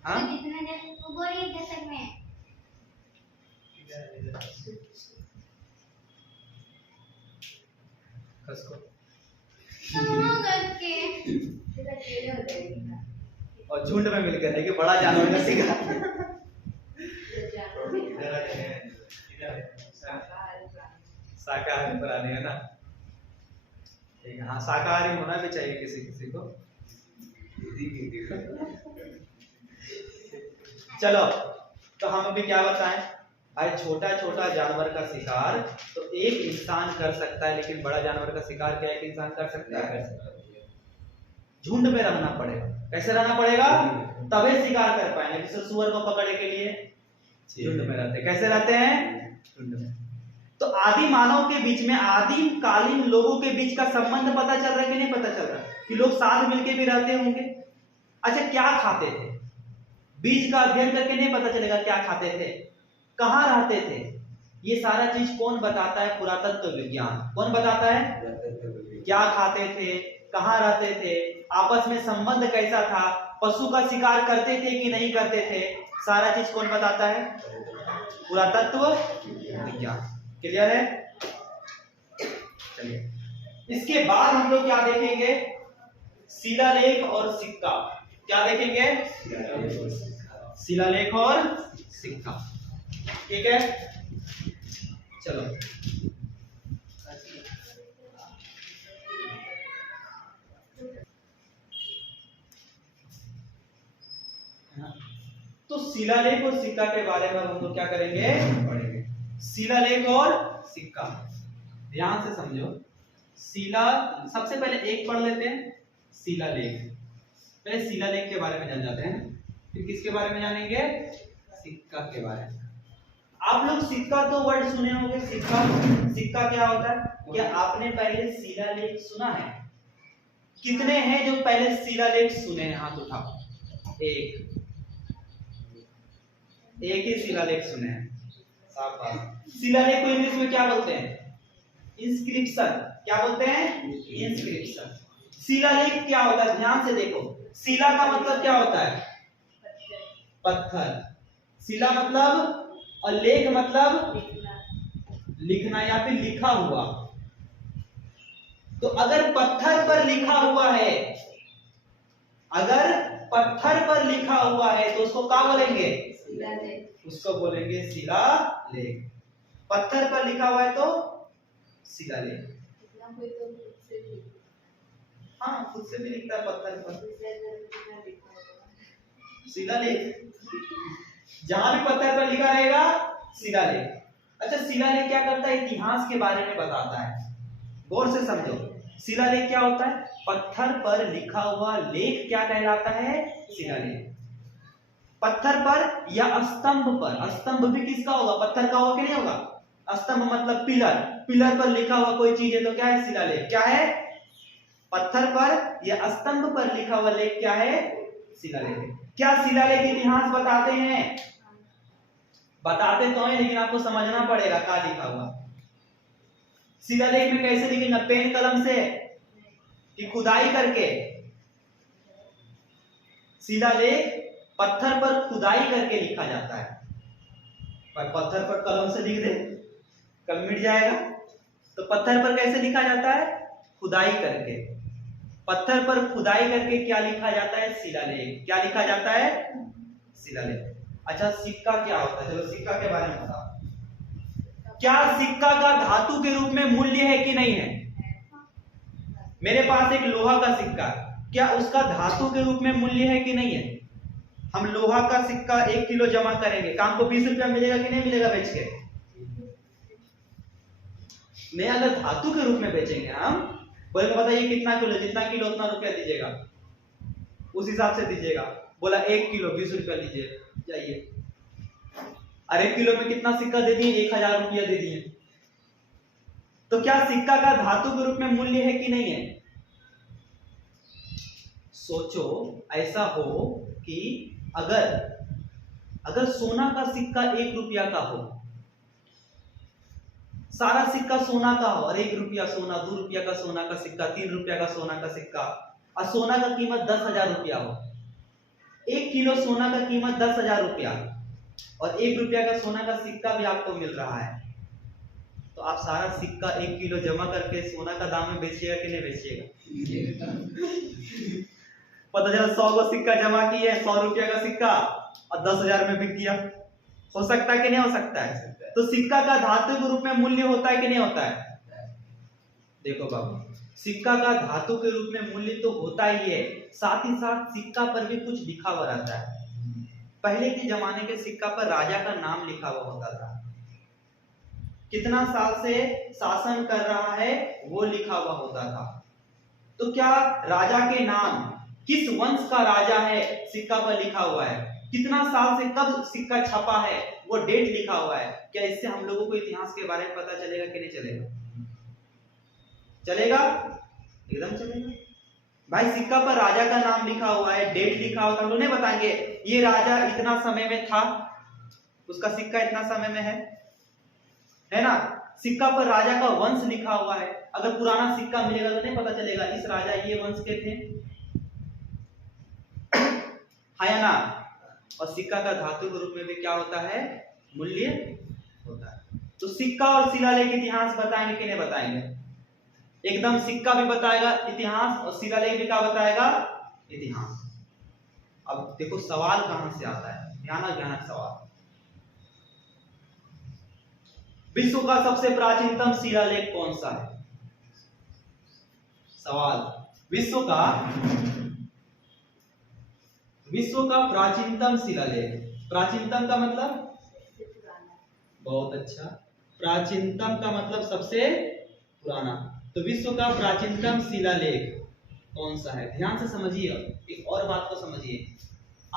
हाँ, वो बोरी के साथ में। खसको फिर अकेले हो जाएगी ना। और झुंड में मिलकर रहेगी, बड़ा जानवर का शिकार। शाकाहारी प्राणी है ना, ठीक है। हाँ, शाकाहारी होना भी चाहिए किसी किसी को। चलो, तो हम अभी क्या बताएं भाई, छोटा छोटा जानवर का शिकार तो एक इंसान कर सकता है, लेकिन बड़ा जानवर का शिकार क्या एक इंसान कर सकता है? झुंड में रहना पड़ेगा। कैसे रहना पड़ेगा? तभी शिकार कर पाएंगे। जैसे सुअर को पकड़ने के लिए झुंड में रहते, कैसे रहते हैं? झुंड में। तो आदि मानव के बीच में, आदिम कालीन लोगों के बीच का संबंध पता चल रहा है कि नहीं पता चल रहा कि लोग साथ मिलके भी रहते होंगे। अच्छा, क्या खाते थे? बीज का अध्ययन करके नहीं पता चलेगा क्या खाते थे, कहां रहते थे। ये सारा चीज कौन बताता है? पुरातत्व विज्ञान। कौन बताता है? क्या खाते थे, कहां रहते थे, आपस में संबंध कैसा था, पशु का शिकार करते थे कि नहीं करते थे, सारा चीज कौन बताता है? पुरातत्व विज्ञान। क्लियर है? चलिए, इसके बाद हम लोग क्या देखेंगे? शिलालेख और सिक्का। क्या देखेंगे? शिलालेख और सिक्का। ठीक है, चलो। तो शिलालेख और सिक्का के बारे में हम लोग क्या करेंगे? पढ़ेंगे। शिलालेख और सिक्का, ध्यान से समझो। शिला, सबसे पहले एक पढ़ लेते हैं, शिलालेख। पहले शिलालेख के बारे में जान जाते हैं, फिर किसके बारे में जानेंगे? सिक्का के बारे में। आप लोग सिक्का तो वर्ड सुने होंगे, सिक्का। सिक्का क्या होता है? क्या आपने पहले शिलालेख सुना है? कितने हैं जो पहले शिलालेख सुने हैं? हाथ उठाओ। एक ही शिलालेख सुने हैं। शिलालेख को इंग्लिश में क्या बोलते हैं? इंस्क्रिप्शन। क्या बोलते हैं? इंस्क्रिप्शन। शिलालेख क्या होता है? ध्यान से देखो। शिला का मतलब क्या होता है? पत्थर। शिला मतलब, और लेख मतलब लिखना या फिर लिखा हुआ। तो अगर पत्थर पर लिखा हुआ है, अगर पत्थर पर लिखा हुआ है तो उसको क्या बोलेंगे? उसको बोलेंगे शिलालेख। पत्थर पर लिखा हुआ है तो शिलालेख। हाँ, खुद से भी लिखता है पत्थर पर। शिलालेख, जहां भी पत्थर पर लिखा रहेगा शिलालेख। अच्छा, शिलालेख क्या करता है? इतिहास के बारे में बताता है। गौर से समझो, शिलालेख क्या होता है? पत्थर पर लिखा हुआ लेख क्या कहलाता है? शिलालेख। पत्थर पर या स्तंभ पर, स्तंभ भी किसका होगा? पत्थर का होगा कि नहीं होगा? स्तंभ मतलब पिलर, पिलर पर लिखा हुआ कोई चीज है तो क्या है? शिलालेख। क्या है? पत्थर पर या स्तंभ पर लिखा हुआ लेख क्या है? शिलालेख। क्या शिलालेख इतिहास बताते हैं? बताते तो हैं, लेकिन आपको समझना पड़ेगा क्या लिखा हुआ। शिलालेख में कैसे लिखेंगे? पेन कलम से कि खुदाई करके? शिलालेख पत्थर पर खुदाई करके लिखा जाता है। पर पत्थर पर कलम से लिख दे, कल मिट जाएगा। तो पत्थर पर कैसे लिखा जाता है? खुदाई करके। पत्थर पर खुदाई करके क्या लिखा जाता है? शिलालेख। क्या लिखा जाता है? शिलालेख। अच्छा, सिक्का क्या होता है? चलो सिक्का के बारे में बताओ। क्या सिक्का का धातु के रूप में मूल्य है कि नहीं है? मेरे पास एक लोहा का सिक्का, क्या उसका धातु के रूप में मूल्य है कि नहीं है? हम लोहा का सिक्का 1 किलो जमा करेंगे, काम को 20 रुपया मिलेगा कि नहीं मिलेगा बेच के? नहीं, अगर धातु के रूप में बेचेंगे हम, बोले बताइए कितना किलो, जितना किलो उतना रुपया दीजिएगा, उस हिसाब से दीजिएगा। बोला 1 किलो 20 रुपया दीजिए, जाइए। और 1 किलो में कितना सिक्का दे दिए? 1000 रुपया दे दिए। तो क्या सिक्का का धातु के रूप में मूल्य है कि नहीं है? सोचो, ऐसा हो कि अगर सोना का सिक्का 1 रुपया का हो, सारा सिक्का सोना का हो, और 1 रुपया सोना, 2 रुपया का सोना का सिक्का, 3 रुपया का सोना का सिक्का, और सोना का कीमत 10,000 रुपया हो। 1 किलो सोना का कीमत 10,000 रुपया, और 1 रुपया का सोना का सिक्का भी आपको मिल रहा है, तो आप सारा सिक्का 1 किलो जमा करके सोना का दाम में बेचिएगा कि नहीं बेचिएगा? पता चला 100 को सिक्का जमा किए, 100 रुपया का सिक्का, और 10,000 में बिक गया। हो सकता है कि नहीं हो सकता है? तो सिक्का का धातु के रूप में मूल्य होता है कि नहीं होता है? देखो बाबू, सिक्का का धातु के रूप में मूल्य तो होता ही है, साथ ही साथ सिक्का पर भी कुछ लिखा हुआ रहता है। पहले के जमाने के सिक्का पर राजा का नाम लिखा हुआ होता था, कितना साल से शासन कर रहा है वो लिखा हुआ होता था। तो क्या राजा के नाम, किस वंश का राजा है सिक्का पर लिखा हुआ है, कितना साल से कब सिक्का छपा है वो डेट लिखा हुआ है। क्या इससे हम लोगों को इतिहास के बारे में पता चलेगा कि नहीं चलेगा? चलेगा, एकदम चलेगा भाई। सिक्का पर राजा का नाम लिखा हुआ है, डेट लिखा हुआ, हम लोग नहीं बताएंगे ये राजा इतना समय में था, उसका सिक्का इतना समय में है ना। सिक्का पर राजा का वंश लिखा हुआ है, अगर पुराना सिक्का मिलेगा तो नहीं पता चलेगा इस राजा ये वंश के थे, है या ना। और सिक्का का धातु के रूप में भी क्या होता है? मूल्य होता है। तो सिक्का और शिलालेख इतिहास बताएंगे कि नहीं बताएंगे? एकदम, सिक्का भी बताएगा इतिहास और शिलालेख भी क्या बताएगा? इतिहास। अब देखो सवाल कहां से आता है, ध्यान सवाल। विश्व का सबसे प्राचीनतम शिलालेख कौन सा है? सवाल, विश्व का प्राचीनतम शिलालेख। प्राचीनतम का मतलब? बहुत अच्छा, प्राचीनतम का मतलब सबसे पुराना। तो विश्व का प्राचीनतम शिलालेख कौन सा है? ध्यान से समझिए, एक और बात को समझिए।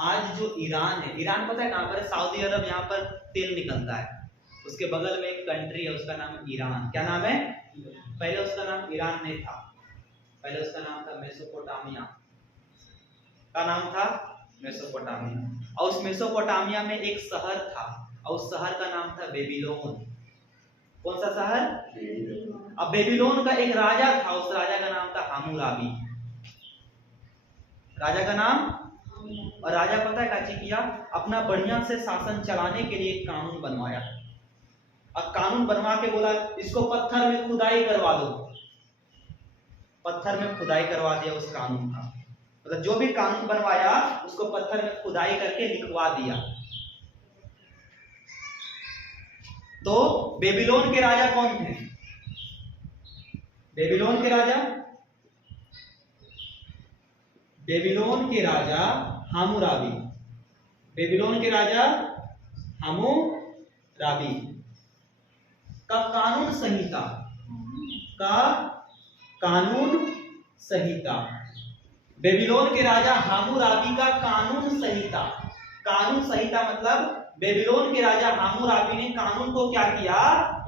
आज जो ईरान है, ईरान पता है कहां पर है? सऊदी अरब, यहाँ पर तेल निकलता है, उसके बगल में एक कंट्री है, उसका नाम है ईरान। क्या नाम है? पहले उसका नाम ईरान नहीं था, पहले उसका नाम था मेसोपोटामिया। का नाम था? मेसोपोटामिया। और उस मेसोपोटामिया में एक शहर था, और उस शहर का नाम था बेबीलोन। कौन सा शहर? अब बेबीलोन का एक राजा था, उस राजा का नाम था हामुराबी। राजा का नाम, और राजा पता है क्या किया? अपना बढ़िया से शासन चलाने के लिए एक कानून बनवाया। अब कानून बनवा के बोला इसको पत्थर में खुदाई करवा दो। पत्थर में खुदाई करवा दिया उस कानून का, मतलब जो भी कानून बनवाया उसको पत्थर में खुदाई करके लिखवा दिया। तो बेबीलोन के राजा कौन थे? बेबीलोन के राजा हामुराबी। बेबीलोन के राजा हामुराबी का कानून संहिता, बेबीलोन के राजा हामुराबी का कानून संहिता मतलब बेबीलोन के राजा हामुराबी ने कानून को क्या किया?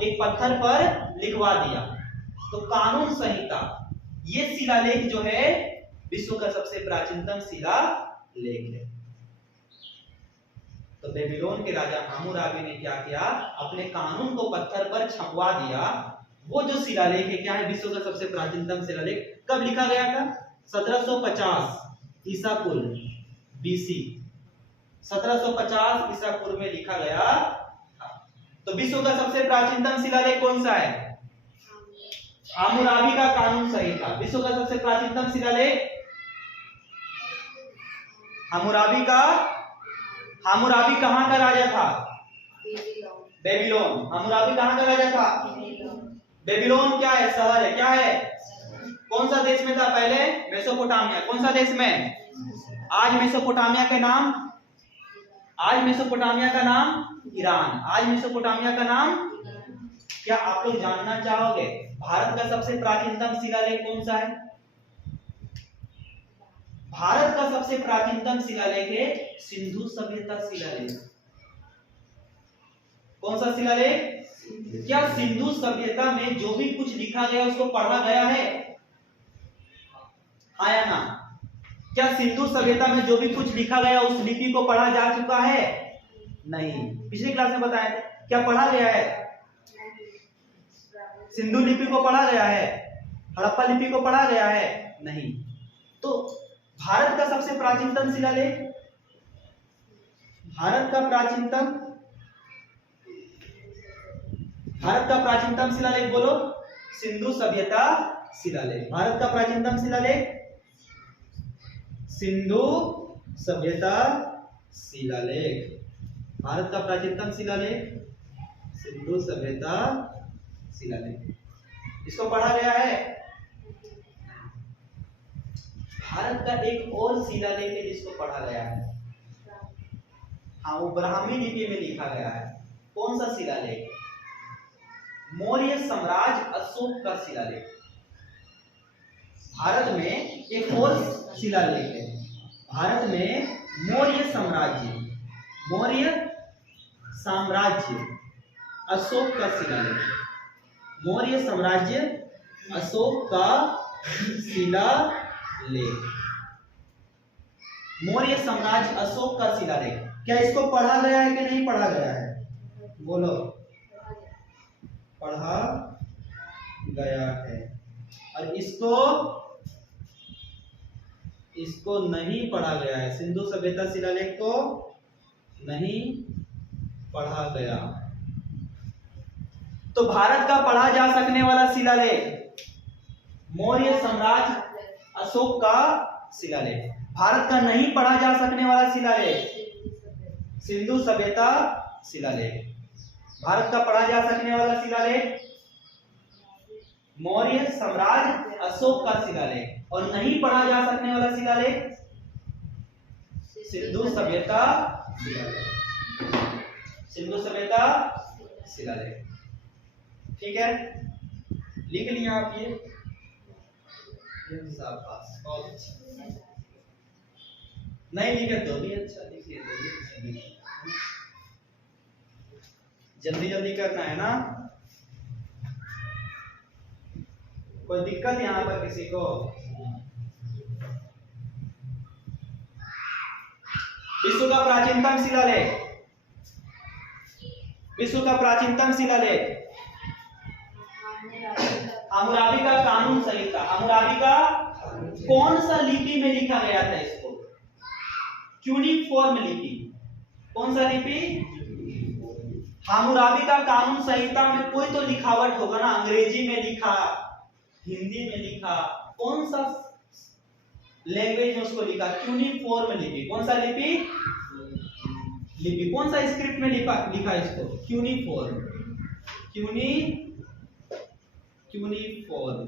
एक पत्थर पर लिखवा दिया। तो कानून संहिता, ये शिलालेख जो है विश्व का सबसे प्राचीनतम शिलालेख है। तो बेबीलोन के राजा हामुराबी ने क्या किया? अपने कानून को पत्थर पर छपवा दिया। वो जो शिलालेख है क्या है? विश्व का सबसे प्राचीनतम शिलालेख। कब लिखा गया था? 1750 ईसा पूर्व बीसी, 1750 ईसा पूर्व में लिखा गया था। तो विश्व का सबसे प्राचीनतम शिलालेख कौन सा है? हामुराबी का कानून संहिता। विश्व का सबसे प्राचीनतम शिलालेख हामुराबी कहां का राजा था? बेबीलोन। हामुराबी कहां का राजा था? बेबीलोन क्या है? शहर है। क्या है? कौन सा देश में था पहले? मेसोपोटामिया। कौन सा देश में? आज मेसोपोटामिया का नाम ईरान। आज मेसोपोटामिया का नाम। क्या आप लोग जानना चाहोगे भारत का सबसे प्राचीनतम शिलालेख कौन सा है? भारत का सबसे प्राचीनतम शिलालेख है सिंधु सभ्यता शिलालेख। कौन सा शिलालेख? क्या सिंधु सभ्यता में जो भी कुछ लिखा गया उसको पढ़ा गया है? हाँ या ना? क्या सिंधु सभ्यता में जो भी कुछ लिखा गया उस लिपि को पढ़ा जा चुका है? नहीं। पिछली क्लास में बताया था, क्या पढ़ा गया है? सिंधु लिपि को पढ़ा गया है? हड़प्पा लिपि को पढ़ा गया है? नहीं। तो भारत का सबसे प्राचीनतम शिलालेख भारत का प्राचीनतम शिलालेख बोलो, सिंधु सभ्यता शिलालेख। भारत का प्राचीनतम शिलालेख सिंधु सभ्यता शिलालेख। भारत का प्राचीनतम शिलालेख सिंधु सभ्यता शिलालेख। इसको पढ़ा गया है। भारत का एक और शिलालेख है जिसको पढ़ा गया है, हाँ, वो ब्राह्मी लिपि में लिखा गया है। कौन सा शिलालेख? मौर्य साम्राज्य अशोक का शिलालेख। भारत में एक और शिलालेख है, भारत में मौर्य साम्राज्य अशोक का शिलालेख। मौर्य साम्राज्य अशोक का शिलालेख। मौर्य साम्राज्य अशोक का शिलालेख। क्या इसको पढ़ा गया है कि नहीं पढ़ा गया है? बोलो। पढ़ा गया है। और इसको नहीं पढ़ा गया है। सिंधु सभ्यता शिलालेख को नहीं पढ़ा गया। तो भारत का पढ़ा जा सकने वाला शिलालेख मौर्य साम्राज्य अशोक का शिलालेख। भारत का नहीं पढ़ा जा सकने वाला शिलालेख सिंधु सभ्यता शिलालेख। भारत का पढ़ा जा सकने वाला शिलालेख मौर्य साम्राज्य अशोक का शिलालेख। और नहीं पढ़ा जा सकने वाला शिलालेख सिंधु सभ्यता शिलालेख। सिंधु सभ्यता शिलालेख। ठीक है, लिख लिया आप ये। शाबाश, बहुत अच्छा। नहीं लिखे तो भी अच्छा, लिखिए। जल्दी जल्दी करना है ना, कोई दिक्कत यहाँ पर किसी को? विश्व का प्राचीनतम शिलालेख, विश्व का प्राचीनतम शिलालेख हम्मुराबी का कानून संहिता। हम्मुराबी का कौन सा लिपि में लिखा गया था इसको? क्यूनिफॉर्म लिपि। कौन सा लिपि? हम्मुराबी का कानून संहिता में कोई तो लिखावट होगा ना, अंग्रेजी में लिखा, हिंदी में लिखा, कौन सा लैंग्वेज में उसको लिखा? क्यूनिफॉर्म लिपि। कौन सा लिपि? कौन सा स्क्रिप्ट में लिखा इसको? क्यूनिफॉर्म। क्यूनिफॉर्म।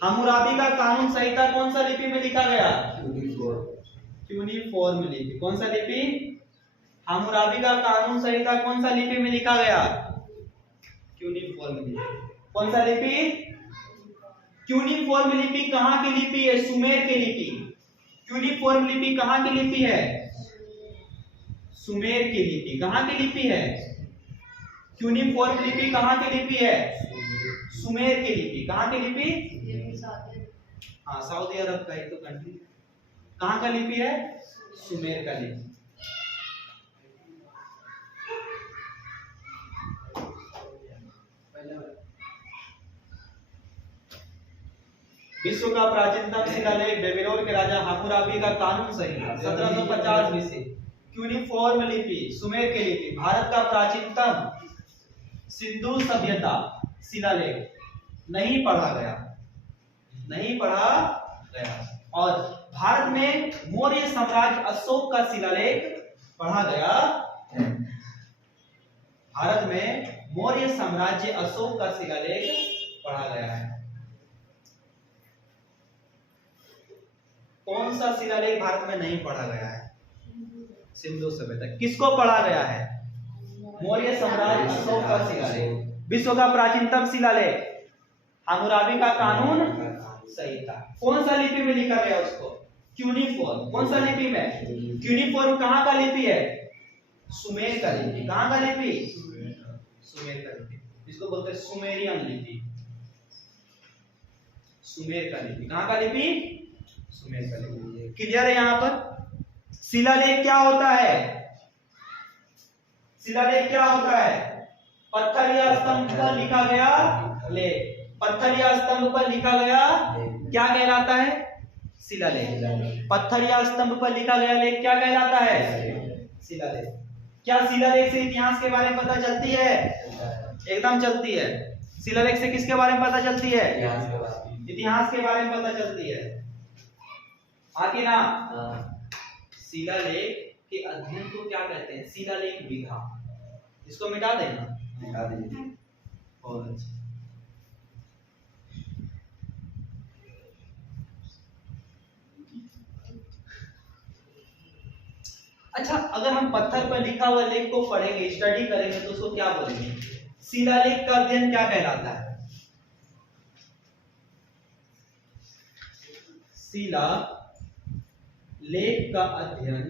हम्मुराबी का कानून संहिता कौन सा लिपि में लिखा गया? क्यूनिफॉर्म लिपि। कौन सा लिपि? हम्मुराबी का कानून संहिता कौन सा लिपि में लिखा गया? क्यूनिफॉर्म लिपि। कौन सा लिपि? क्यूनिफॉर्म लिपि कहाँ की लिपि है? सुमेर की लिपि। क्यूनिफॉर्म लिपि कहाँ की लिपि है? सुमेर की लिपि। कहाँ की लिपि है? क्यूनिफॉर्म लिपि कहाँ की लिपि है? सुमेर की लिपि। कहाँ की लिपि? हाँ, सऊदी अरब का एक तो कंट्री। कहाँ का लिपि है? सुमेर का लिपि। विश्व का प्राचीनतम शिलालेख बेबीलोन के राजा हम्मुराबी का कानून संहिता 1750 BC। क्यूनिफॉर्म लिपि सुमेर की लिपि। भारत का प्राचीनतम सिंधु सभ्यता शिलालेख नहीं पढ़ा गया, नहीं पढ़ा गया। और भारत में मौर्य साम्राज्य अशोक का शिलालेख पढ़ा गया है। भारत में मौर्य साम्राज्य अशोक का शिलालेख पढ़ा गया है। कौन सा शिलालेख भारत में नहीं पढ़ा गया है? सिंधु सभ्यता। किसको पढ़ा गया है? मौर्य साम्राज्य अशोक का शिलालेख। विश्व का प्राचीनतम शिलालेख हम्मुराबी का कानून संहिता। कौन सा लिपि में लिखा गया उसको? क्यूनिफॉर्म। कौन सा लिपि में? क्यूनिफॉर्म कहाँ का लिपि है? सुमेर का लिपि। कहाँ का लिपि? सुमेर का लिपि। इसको बोलते हैं सुमेरियन लिपि। सुमेर का लिपि। कहाँ का लिपि? सुमेर का लिपि। क्लियर है यहाँ पर? शिलालेख क्या होता है? शिलालेख क्या होता है? पत्थर या स्तंभ पर लिखा गया लेख। पत्थर या स्तंभ पर लिखा गया क्या कहलाता है? शिलालेख। पत्थर या स्तंभ पर लिखा गया लेख क्या कहलाता है? शिलालेख। क्या शिलालेख से इतिहास के बारे में पता चलती है? एकदम चलती है। शिलालेख से किसके बारे में पता चलती है? इतिहास के बारे में पता चलती है। आगे ना शिलालेख के अध्ययन को क्या कहते हैं? शिलालेख विधा। इसको मिटा देना, मिटा दीजिए। बहुत अच्छा। अच्छा, अगर हम पत्थर पर लिखा हुआ लेख को पढ़ेंगे, स्टडी करेंगे, तो उसको क्या बोलेंगे? शिलालेख का अध्ययन क्या कहलाता है? शिलालेख का अध्ययन,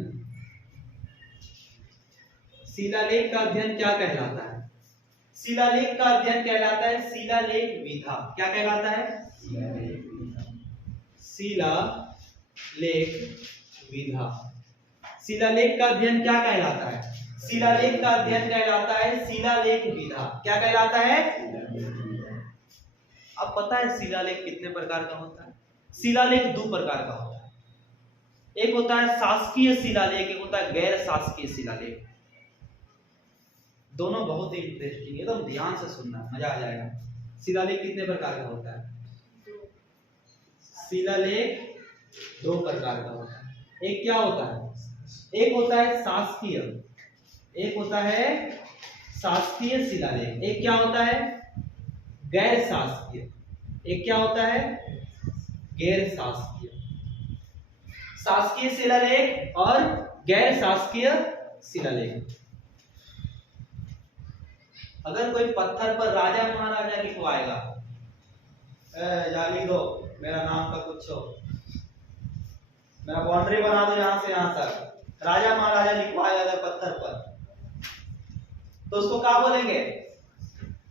शिलालेख का अध्ययन क्या कहलाता है? शिलालेख का अध्ययन कहलाता है शिलालेख विधा। क्या कहलाता है? शिलालेख विधा। शिलालेख का अध्ययन क्या कहलाता है? शिलालेख का अध्ययन कहलाता है शिलालेख विधा। क्या कहलाता है? अब पता है शिलालेख कितने प्रकार का होता है? शिलालेख दो प्रकार का होता है। एक होता है शासकीय शिलालेख, एक होता है गैर शासकीय शिलालेख। दोनों बहुत ही इंटरेस्टिंग, एकदम ध्यान से सुनना, मजा आ जाएगा। शिलालेख कितने प्रकार का होता है? शिलालेख दो प्रकार का होता है। एक क्या होता है? एक होता है शासकीय, एक होता है शासकीय शिलालेख। एक क्या होता है? गैर शासकीय। एक क्या होता है? गैर शासकीय। शासकीय शिलालेख और गैर शासकीय शिलालेख। अगर कोई पत्थर पर राजा महाराजा लिखवाएगा, जाली दो, मेरा नाम का कुछ हो, मेरा बाउंड्री बना दो यहां से यहां तक, राजा महाराजा लिखवाएगा अगर पत्थर पर, तो उसको क्या बोलेंगे?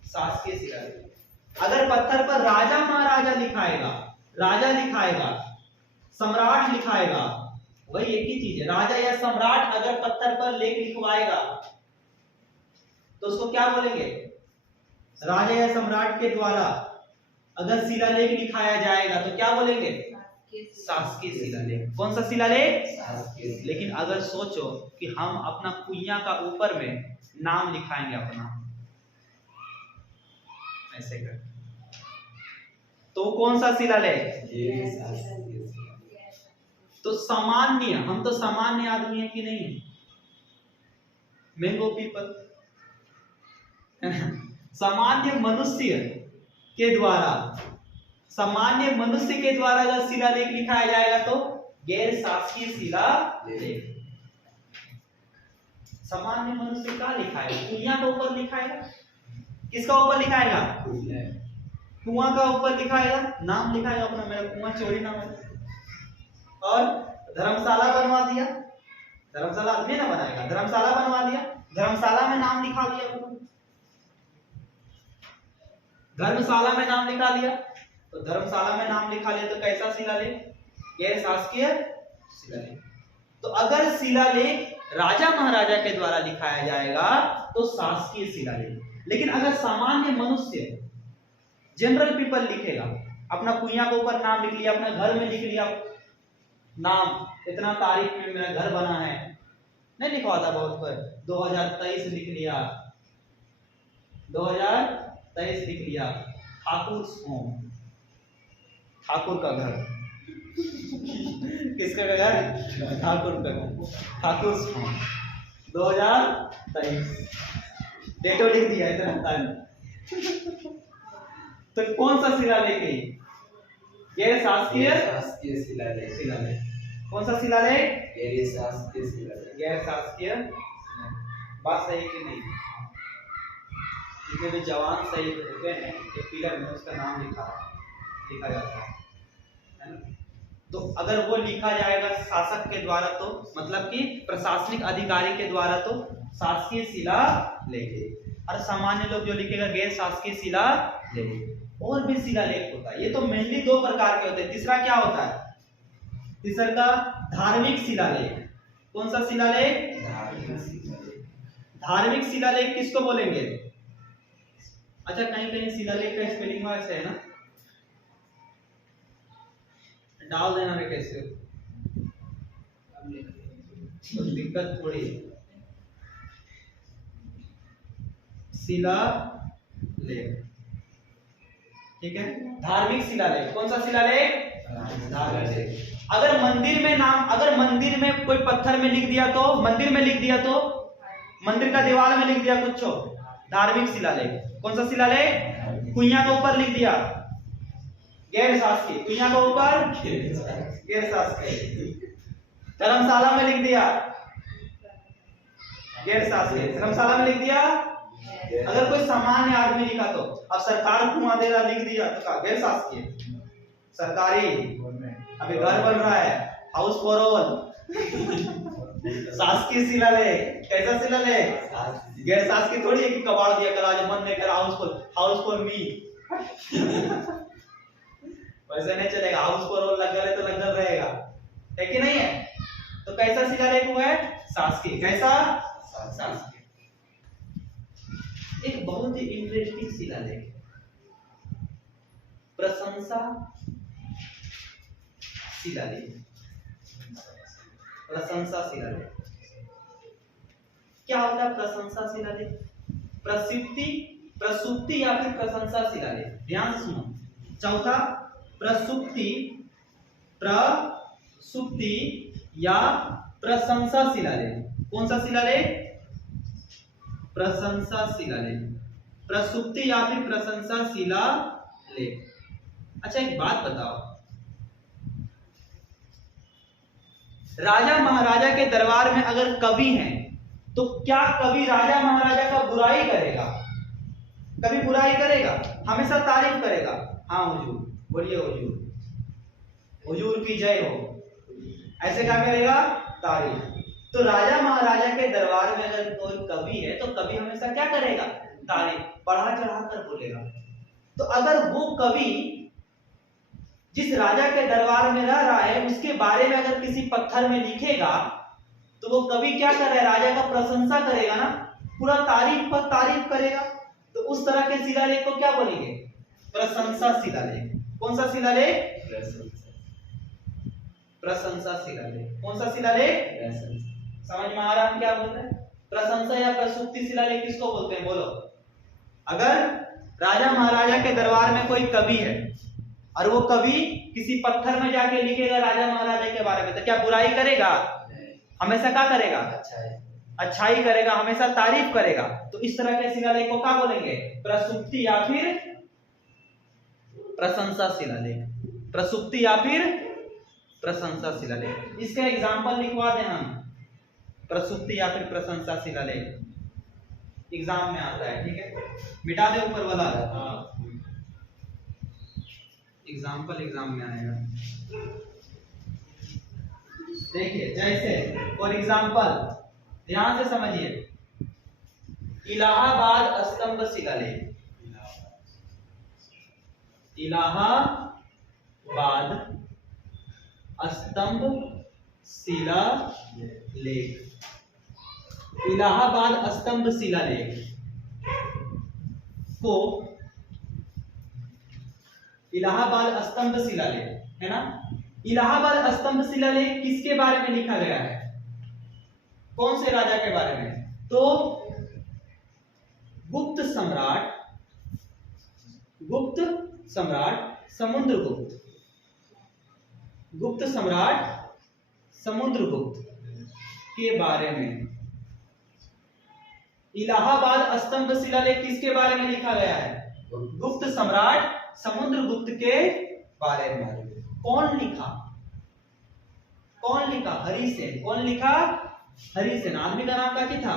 शासकीय शिलालेख। अगर पत्थर पर राजा महाराजा लिखाएगा, राजा लिखाएगा, सम्राट लिखाएगा, वही एक ही चीज है। राजा या सम्राट अगर पत्थर पर लेख लिखवाएगा तो उसको क्या बोलेंगे? राजा या सम्राट के द्वारा अगर शिलालेख लिखाया जाएगा तो क्या बोलेंगे? शासकीय शिलालेख। कौन सा शिलालेख? शासकीय। लेकिन अगर सोचो कि हम अपना कुइया का ऊपर में नाम लिखाएंगे अपना, ऐसे कर, तो कौन सा शिलालेख? तो सामान्य, हम तो सामान्य आदमी है कि नहीं? मैंगो पीपल, सामान्य मनुष्य के द्वारा, सामान्य मनुष्य के द्वारा अगर शिलालेख लिखाया जाएगा तो गैर शासकीय शिलालेख। सामान्य मनुष्य का लिखाएगा, कुइया के ऊपर लिखाएगा। किसका ऊपर लिखाएगा? कुआं का ऊपर लिखाएगा, नाम लिखाएगा अपना, मेरा कुआं चोरी नाम है। और धर्मशाला बनवा दिया, धर्मशाला आदमी ना बनाएगा, धर्मशाला बनवा दिया, धर्मशाला में नाम लिखा दिया अपना, धर्मशाला में नाम लिखा लिया, तो धर्मशाला में नाम लिखा लिया तो कैसा शिलालेख? गैर शासकीय शिलालेख। तो अगर शिलालेख राजा महाराजा के द्वारा लिखाया जाएगा तो शासकीय शिलालेख। लेकिन अगर सामान्य मनुष्य, जनरल पीपल लिखेगा, अपना कुइया के ऊपर नाम लिख लिया, अपना घर में लिख लिया नाम, इतना तारीख में मेरा घर बना है, नहीं लिखवाता बहुत पर, 2023 लिख लिया, 2023 लिख लिया, ठाकुर होम, ठाकुर का घर, किसका घर? ठाकुर का घर, ठाकुर होम 2023, डेटो लिख दिया, इतना तो कौन सा शिलालेख है? गैर शासकीय शिलालेख। शिलालेख कौन सा शिलालेख? गैर शासकीय शिलालेख। गैर शासकीय। बात सही कि नहीं? जितने भी जवान शहीद हुए हैं एक पिलर में, उसका नाम लिखा जाता है ना? तो अगर वो लिखा जाएगा शासक के द्वारा तो मतलब कि प्रशासनिक अधिकारी के द्वारा तो शासकीय शिलालेख। और सामान्य लोग जो लिखेगा गैर शासकीय शिलालेख। और भी शिलालेख होता है, ये तो मेनली दो प्रकार के होते हैं। तीसरा क्या होता है? तीसरा का धार्मिक शिलालेख। कौन सा शिलालेख? धार्मिक शिलालेख। धार्मिक शिलालेख किसको बोलेंगे? अच्छा, कहीं कहीं शिलालेख का स्पेलिंग वैसे है ना, डाल देना रे, कैसे तो दिक्कत थोड़ी शिलालेख, ठीक है। धार्मिक शिलालेख, कौन सा शिलालेख? धार्मिक। अगर मंदिर में कोई पत्थर में लिख दिया तो, मंदिर में लिख दिया तो, मंदिर का दीवार में लिख दिया कुछ, धार्मिक शिलालेख। कौन सा शिलालेख? कुइया के ऊपर लिख दिया, गैर शासकीय। कुइया के ऊपर गैर शासकीय। धर्मशाला में लिख दिया, गैर शासकीय। धर्मशाला में लिख दिया। अगर कोई सामान्य आदमी लिखा तो, अब सरकार कुआं दे रहा लिख दिया तो क्या? गैर शासकीय। सरकारी, अभी घर बन रहा है, हाउस फॉर ऑल, शासकीय शिलालेख। कैसा शिलालेख? गैर शासकीय थोड़ी है कि कबाड़ दिया कल आज मन नहीं कर हाउस फॉर मी। वैसे नहीं चलेगा, हाउस फॉर ऑल लग गए तो लग रहेगा, है कि नहीं है? तो कैसा शिलालेख हुआ है? शासकीय। कैसा? शासकीय। एक बहुत ही इंटरेस्टिंग शिलालेख, प्रशंसा शिलालेख। प्रशंसा शिलालेख क्या होता है? प्रशंसा शिलालेख प्रसुप्ति या फिर प्रशंसा शिलालेख। ध्यान से सुनो। चौथा, प्रसुप्ति या प्रशंसा शिलालेख। कौन सा शिलालेख? प्रशंसा शिलालेख। प्रसुप्ति या फिर प्रशंसा शिलालेख। अच्छा एक बात बताओ, राजा महाराजा के दरबार में अगर कवि हैं तो क्या कवि राजा महाराजा का बुराई करेगा? कभी बुराई करेगा? हमेशा तारीफ करेगा। हाँ हुजूर, बोलिए हुजूर, हुजूर की जय हो, ऐसे क्या करेगा? तारीफ। तो राजा महाराजा के दरबार में अगर कोई कवि है तो कवि हमेशा क्या करेगा? तारीफ, बढ़ा चढ़ा कर बोलेगा। तो अगर वो कवि जिस राजा के दरबार में रह रहा है उसके बारे में अगर किसी पत्थर में लिखेगा तो वो कवि क्या कर रहा है? राजा का प्रशंसा करेगा ना, पूरा तारीफ पर तारीफ करेगा। तो उस तरह के शिलालेख को क्या बोलेंगे? प्रशंसा शिलालेख। कौन सा शिलालेख? प्रशंसा शिलालेख। कौन सा शिलालेख? समझ में आ रहा है क्या बोल रहे हैं? प्रशंसा या प्रसुप्ति शिलालेख किसको बोलते हैं? बोलो। अगर राजा महाराजा के दरबार में कोई कवि है और वो कवि किसी पत्थर में जाके लिखेगा राजा महाराजा के बारे में तो क्या बुराई करेगा? हमेशा क्या करेगा? अच्छाई करेगा, हमेशा तारीफ करेगा। तो इस तरह के शिलालेख को क्या बोलेंगे? प्रसुप्ति या फिर प्रशंसा शिलालेख। प्रसुप्ति या फिर प्रशंसा शिलालेख। इसका एग्जांपल लिखवा दें हम, प्रसुप्ति या फिर प्रशंसा शिलालेख एग्जाम में आता है, ठीक है। मिटा दे ऊपर वाला, एग्जाम्पल एग्जाम में आएगा। देखिए जैसे फॉर एग्जाम्पल, ध्यान से समझिए, इलाहाबाद स्तंभ शिलालेख। इलाहाबाद स्तंभ शिलालेख। इलाहाबाद स्तंभ शिलालेख को, इलाहाबाद स्तंभ शिलालेख है ना, इलाहाबाद स्तंभ शिलालेख किसके बारे में लिखा गया है? कौन से राजा के बारे में? तो गुप्त सम्राट समुद्रगुप्त, गुप्त सम्राट समुद्रगुप्त के बारे में इलाहाबाद स्तंभ शिलालेख किसके बारे में लिखा गया है? गुप्त सम्राट समुद्रगुप्त के बारे में। कौन लिखा? कौन लिखा? हरिसेन। कौन लिखा? हरिसेन। आदमी का नाम क्या था?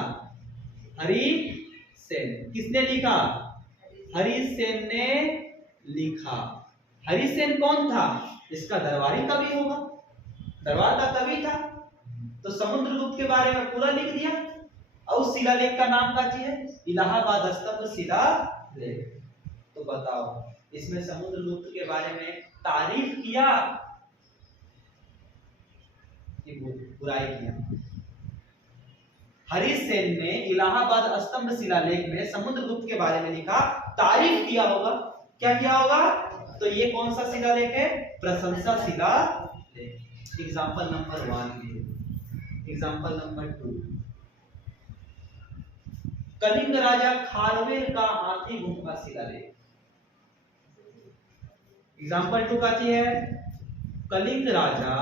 हरिसेन। किसने लिखा? हरिसेन ने लिखा। हरिसेन कौन था? इसका दरबारी कवि होगा, दरबार का कवि था। तो समुद्रगुप्त के बारे में पूरा लिख दिया। और उस शिलालेख का नाम क्या है? इलाहाबाद स्तंभ शिलालेख। तो बताओ इसमें समुद्रगुप्त के बारे में तारीफ किया कि बुराई किया? हरिसेन ने इलाहाबाद स्तंभ शिलालेख में समुद्रगुप्त के बारे में लिखा, तारीफ किया होगा। क्या किया होगा? तो ये कौन सा शिलालेख है? प्रशंसा शिलालेख। Example number 1। Example number 2, Kalinga राजा खारवेल का हाथी गुफा शिलालेख। एग्जाम्पल 2 का है कलिंग राजा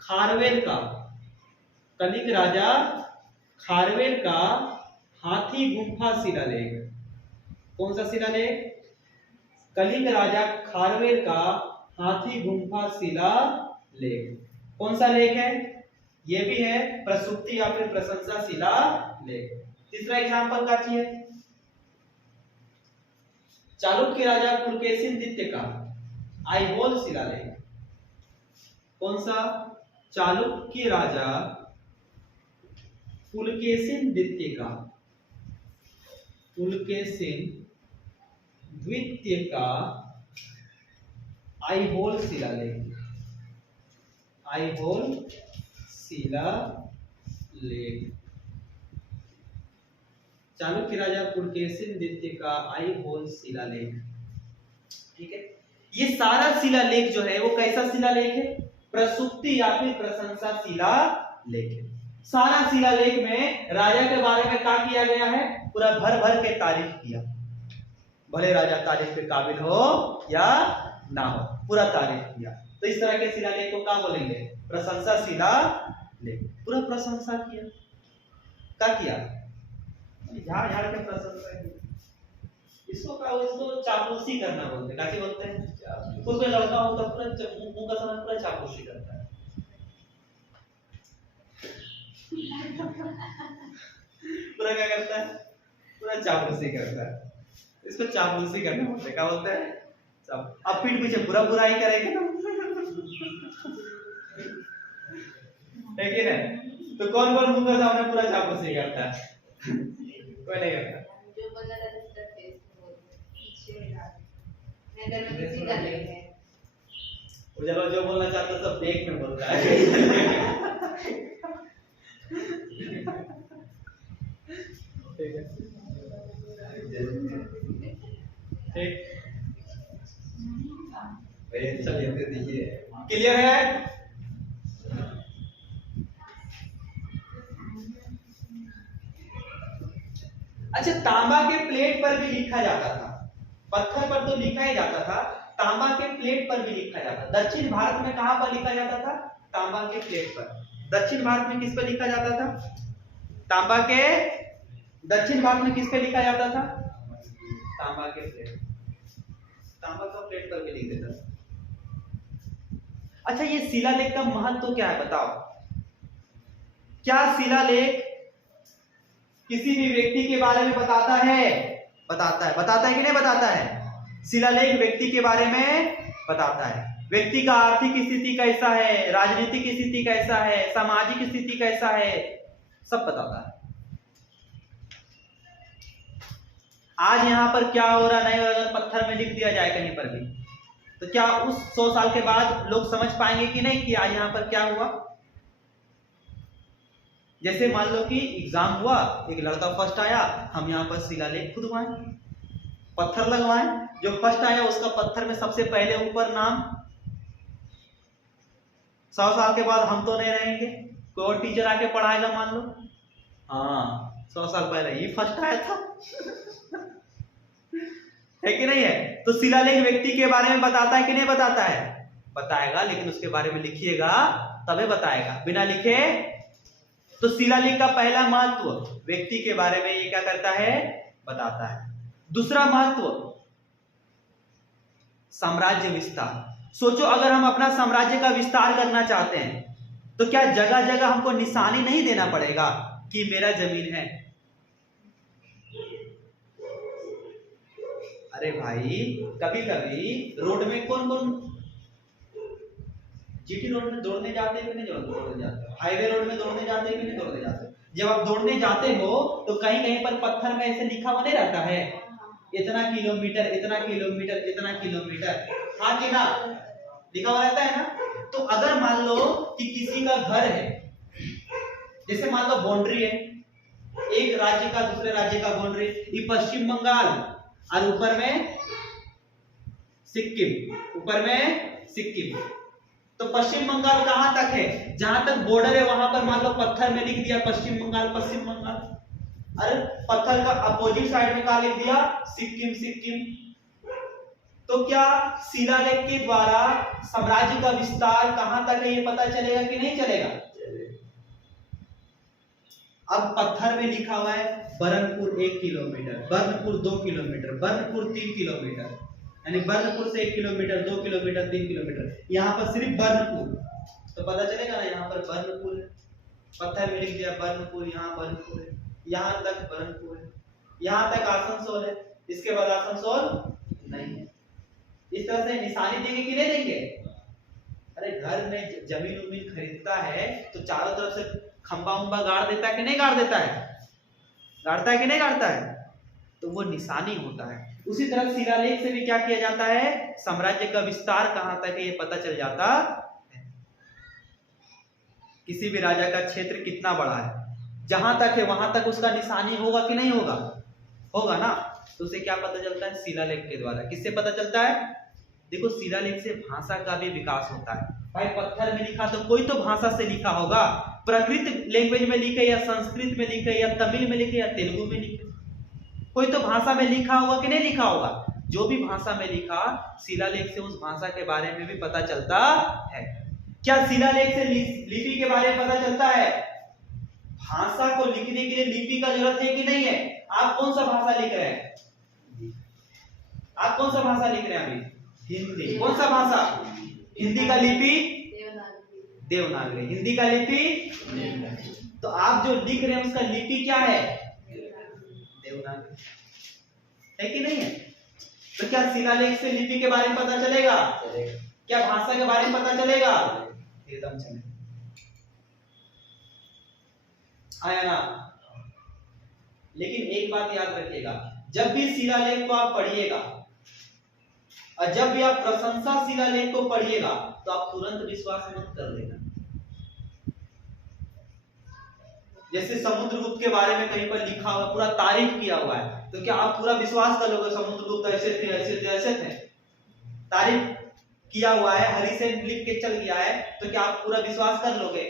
खारवेल का, कलिंग राजा खारवेल का हाथी गुफा शिलालेख। कौन सा शिलालेख? कलिंग राजा खारवेल का हाथी गुफा शिलालेख। कौन सा लेख है? ये भी है प्रसुप्ति या फिर प्रशंसा शिलालेख। तीसरा एग्जांपल का है चालुक्य राजा पुलकेशिन द्वितीय का आईहोल शिलालेख। कौन सा? चालुक्य राजा पुलकेशिन द्वितीय का, पुलकेशिन द्वितीय का आईहोल शिलालेख, आईहोल शिलालेख। चालुक्य राजा पुलकेशिन द्वितीय का आईहोल शिलालेख। ठीक है, ये सारा शिलालेख जो है वो कैसा शिलालेख है? प्रसुप्ति या फिर प्रशंसा शिलालेख है। सारा शिलालेख में राजा के बारे में क्या किया गया है? पूरा भर भर के तारीफ किया, भले राजा तारीफ के काबिल हो या ना हो, पूरा तारीफ किया। तो इस तरह के शिलालेख को क्या बोलेंगे? प्रशंसा शिलालेख। पूरा प्रशंसा किया, क्या किया? झाड़ झाड़ के प्रशंसा की। इसको क्या, इसको चापलूसी करना बोलते हैं। कैसे बोलते हैं? कोई लड़का होता है पूरा मुंह का समय पूरा चापलूसी करता है। पूरा क्या करता है? पूरा चापलूसी करता है। इसको चापलूसी करना बोलते हैं। क्या बोलते हैं? अब पीठ पीछे पूरा बुराई करेंगे ना, है कि नहीं? तो कौन कौन मुंह का सामने पूरा चापलूसी करता है? कोई नहीं करता। जो बंदा रहता है फेस पीछे में डाल, मैं अगर मैं किसी का लेख है वो चलो जो बोलना चाहता है सब देख में बोलता है। ठीक है, ठीक, चलिए दीजिए। क्लियर है? अच्छा, तांबा के प्लेट पर भी लिखा जाता था। पत्थर पर तो लिखा ही जाता था, तांबा के प्लेट पर भी लिखा जाता। दक्षिण भारत में कहां पर लिखा जाता था? तांबा के प्लेट पर। दक्षिण भारत में किस पर लिखा जाता था? तांबा के दक्षिण भारत में किस पे लिखा जाता था? तांबा के प्लेट, तांबा का प्लेट पर भी लिख देता था। अच्छा, ये शिलालेख का महत्व क्या है बताओ? क्या शिलालेख किसी भी व्यक्ति के बारे में बताता है? बताता है। बताता है कि नहीं बताता है? शिलालेख व्यक्ति के बारे में बताता है। व्यक्ति का आर्थिक स्थिति कैसा है, राजनीतिक स्थिति कैसा है, सामाजिक स्थिति कैसा है, सब बताता है। आज यहाँ पर क्या हो रहा नहीं हो रहा, पत्थर में लिख दिया जाए कहीं पर भी, तो क्या उस 100 साल के बाद लोग समझ पाएंगे कि नहीं कि आज यहाँ पर क्या हुआ? जैसे मान लो कि एग्जाम हुआ, एक लड़का फर्स्ट आया, हम यहाँ पर शिलालेख खुदवाएं, पत्थर लगवाएं, जो फर्स्ट आया उसका पत्थर में सबसे पहले ऊपर नाम। 100 साल के बाद हम तो नहीं रहेंगे, कोई और टीचर आके पढ़ाएगा मान लो, हाँ 100 साल पहले ये फर्स्ट आया था। है कि नहीं है? तो शिलालेख व्यक्ति के बारे में बताता है कि नहीं बताता है? बताएगा, लेकिन उसके बारे में लिखिएगा तभी बताएगा, बिना लिखे। तो शिलालेख का पहला महत्व व्यक्ति के बारे में ये क्या करता है? बताता है। दूसरा महत्व साम्राज्य विस्तार। सोचो अगर हम अपना साम्राज्य का विस्तार करना चाहते हैं तो क्या जगह जगह हमको निशानी नहीं देना पड़ेगा कि मेरा जमीन है? अरे भाई, कभी कभी रोड में कौन कौन जीटी रोड में दौड़ने जाते हैं कि नहीं दौड़ने जाते? हाईवे रोड में दौड़ने जाते हैं कि नहीं दौड़ने जाते? जब आप दौड़ने जाते हो तो कहीं कहीं पर पत्थर में ऐसे लिखा हुआ नहीं रहता है, इतना किलोमीटर, इतना किलोमीटर, इतना किलोमीटर, हाँ कि ना? लिखा हुआ रहता है ना? तो अगर मान लो कि किसी का घर है, जैसे मान लो बाउंड्री है, एक राज्य का दूसरे राज्य का बाउंड्री, ये पश्चिम बंगाल और ऊपर में सिक्किम, ऊपर में सिक्किम। तो पश्चिम बंगाल कहां तक है? जहां तक बॉर्डर है वहां पर मान लो पत्थर में लिख दिया पश्चिम बंगाल, पश्चिम बंगाल। अरे पत्थर का अपोजिट साइड में क्या लिख दिया? सिक्किम सिक्किम। तो क्या शिलालेख के द्वारा साम्राज्य का विस्तार कहां तक है ये पता चलेगा कि नहीं चलेगा? अब पत्थर में लिखा हुआ है Burnpur 1 kilometre, Burnpur 2 kilometre, Burnpur 3 kilometre, यानी बरनपुर से 1 किलोमीटर, 2 किलोमीटर, 3 किलोमीटर, यहाँ पर सिर्फ बरनपुर, तो पता चलेगा ना यहाँ पर बरनपुर है। पत्थर में लिख दिया बरनपुर, यहाँ बरनपुर है, यहाँ तक बरनपुर है, यहाँ तक आसनसोल है, इसके बाद आसनसोल नहीं है। इस तरह से निशानी देंगे कि नहीं देंगे? अरे घर में जमीन उमीन खरीदता है तो चारों तरफ से खंबा उम्बा गाड़ देता है कि नहीं गाड़ देता है? गाड़ता है कि नहीं गाड़ता है? तो वो निशानी होता है। उसी तरह शिलालेख से भी क्या किया जाता है? साम्राज्य का विस्तार कहां तक है ये पता चल जाता है। किसी भी राजा का क्षेत्र कितना बड़ा है, जहां तक है वहां तक उसका निशानी होगा कि नहीं होगा? होगा ना। तो उसे क्या पता चलता है? शिलालेख के द्वारा। किससे पता चलता है? देखो शिलालेख से भाषा का भी विकास होता है। भाई पत्थर में लिखा तो कोई तो भाषा से लिखा होगा, प्राकृत लैंग्वेज में लिखे या संस्कृत में लिखे या तमिल में लिखे या तेलुगु में लिखे, कोई तो भाषा में लिखा होगा कि नहीं लिखा होगा? जो भी भाषा में लिखा, शिलालेख से उस भाषा के बारे में भी पता चलता है। क्या शिलालेख से लिपि के बारे में पता चलता है? भाषा को लिखने के लिए लिपि का जरूरत है कि नहीं है? आप कौन सा भाषा लिख रहे हैं? आप कौन सा भाषा लिख रहे हैं अभी? हिंदी। कौन सा भाषा? हिंदी का लिपि देवनागरी। हिंदी का लिपि, तो आप जो लिख रहे हैं उसका लिपि क्या है? देवनागरी है कि नहीं है? तो क्या शिलालेख से लिपि के बारे में पता चलेगा? क्या भाषा के बारे में पता चलेगा? एकदम चलेगा। आया ना? लेकिन एक बात याद रखिएगा, जब भी शिलालेख को आप पढ़िएगा और जब भी आप प्रशंसा शिलालेख को पढ़िएगा तो आप तुरंत विश्वास मत कर लेना। जैसे समुद्रगुप्त के बारे में कहीं पर लिखा हुआ, पूरा तारीफ किया हुआ है, तो क्या आप पूरा विश्वास कर लोगे समुद्रगुप्त ऐसे थे ऐसे थे ऐसे थे? तारीफ किया हुआ है, हरी से लिख के चल गया है, तो क्या आप पूरा विश्वास कर लोगे?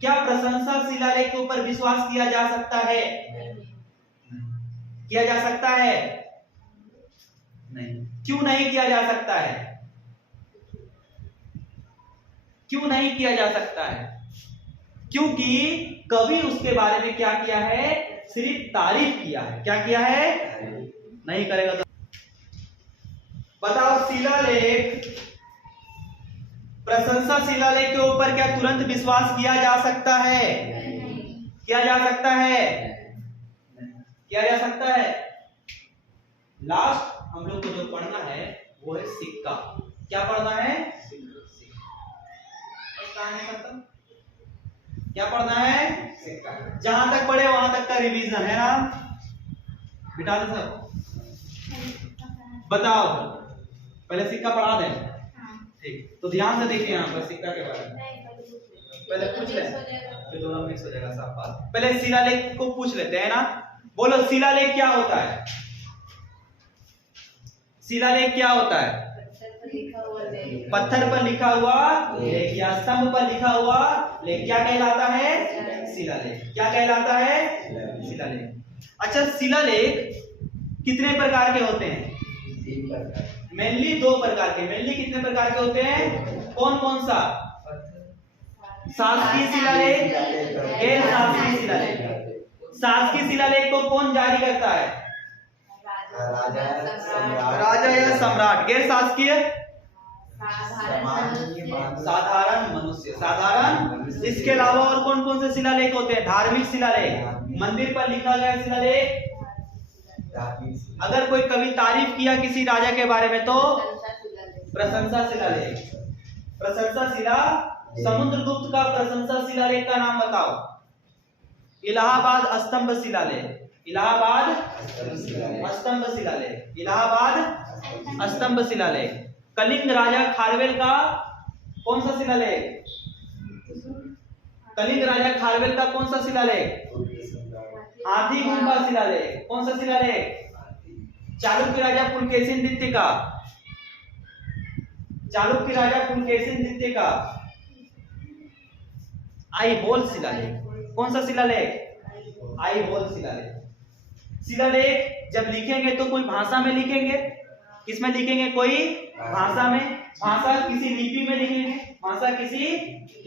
क्या प्रशंसा शिलालेख के ऊपर विश्वास किया जा सकता है? किया जा सकता है? नहीं। क्यों नहीं किया जा सकता है? क्यों नहीं किया जा सकता है? क्योंकि कवि उसके बारे में क्या किया है? सिर्फ तारीफ किया है। क्या किया है? नहीं करेगा तो बताओ। शिलालेख, प्रशंसा शिलालेख के ऊपर क्या तुरंत विश्वास किया जा सकता है? किया जा सकता है? किया जा सकता है? लास्ट हम लोग को जो पढ़ना है वो है सिक्का। क्या पढ़ना है? खत्म। क्या पढ़ना है? सिक्का। जहां तक पढ़े वहां तक का रिवीजन है ना? बिठा दे सब। बताओ, पहले सिक्का पढ़ा दें। ठीक, तो ध्यान से देखिए यहाँ पर सिक्का के बारे में। पहले पूछ ले, फिर दोनों मिक्स हो जाएगा सब बात। पहले शिलालेख को पूछ लेते हैं ना। बोलो शिलालेख क्या होता है? शिलालेख क्या होता है? पत्थर पर लिखा हुआ लेख या स्तंभ पर लिखा हुआ लेख क्या कहलाता है? शिलालेख। क्या कहलाता है? शिलालेख। अच्छा, शिलालेख कितने प्रकार के होते हैं? 3 प्रकार। मेनली 2 प्रकार के। मेनली कितने प्रकार के होते हैं? कौन कौन सा? शासकीय शिलालेख, गैर शासकीय शिलालेख। शासकीय शिलालेख को कौन जारी करता है? राजा या सम्राट। गैर शासकीय? साधारण मनुष्य। साधारण। इसके अलावा और कौन कौन से शिलालेख होते हैं? धार्मिक शिलालेख, मंदिर पर लिखा गया शिलालेख। अगर कोई कवि तारीफ किया किसी राजा के बारे में तो प्रशंसा शिलालेख। प्रशंसा शिला। समुद्रगुप्त का प्रशंसा शिलालेख का नाम बताओ। इलाहाबाद स्तंभ शिलालेख। इलाहाबाद स्तंभ शिलालेख। इलाहाबाद स्तंभ शिलालेख। कलिंग राजा खारवेल का कौन सा शिलालेख? कलिंग राजा खारवेल का कौन सा शिलालेख? हाथी गुम्बा शिलालेख। कौन सा शिलालेख? चालुक्य राजा पुलकेशिन द्वितीय का। चालुक्य राजा पुलकेशिन द्वितीय का आई होल शिलालेख। कौन सा शिलालेख? आई होल शिलालेख। शिलालेख जब लिखेंगे तो कोई भाषा में लिखेंगे, किसमें लिखेंगे? कोई भाषा में, भाषा किसी लिपि में लिखेंगे, भाषा किसी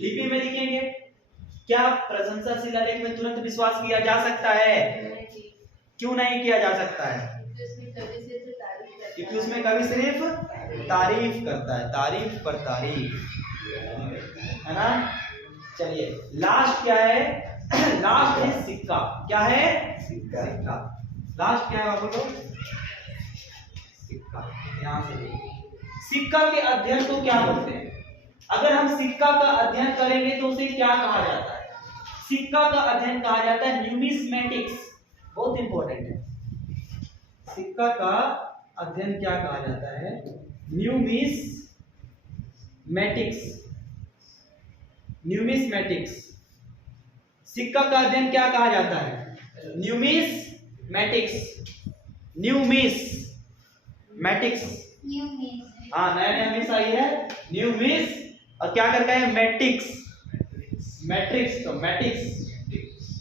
लिपि में लिखेंगे। क्या प्रशंसा शिलालेख में तुरंत विश्वास किया जा सकता है? क्यों नहीं किया जा सकता है? क्योंकि उसमें कवि सिर्फ तारीफ करता है, तारीफ पर तारीफ, है ना। चलिए लास्ट क्या है? लास्ट है सिक्का। क्या है? सिक्का। लास्ट क्या है बाबू लोग? सिक्का। ध्यान से देखिए, सिक्का के अध्ययन को क्या बोलते हैं? अगर हम सिक्का का अध्ययन करेंगे तो उसे क्या कहा जाता है? सिक्का का अध्ययन कहा जाता है न्यूमिस्मेटिक्स। बहुत इंपॉर्टेंट है। सिक्का का अध्ययन क्या कहा जाता है? न्यूमिस्मेटिक्स। न्यूमिस्मेटिक्स। सिक्का का अध्ययन क्या कहा जाता है? न्यूमिस्मेटिक्स। न्यूमिस्मेटिक्स। हाँ, नया नया मिस आई है, न्यूमिस और क्या करके है? मैट्रिक्स। मैट्रिक्स तो मैट्रिक्स,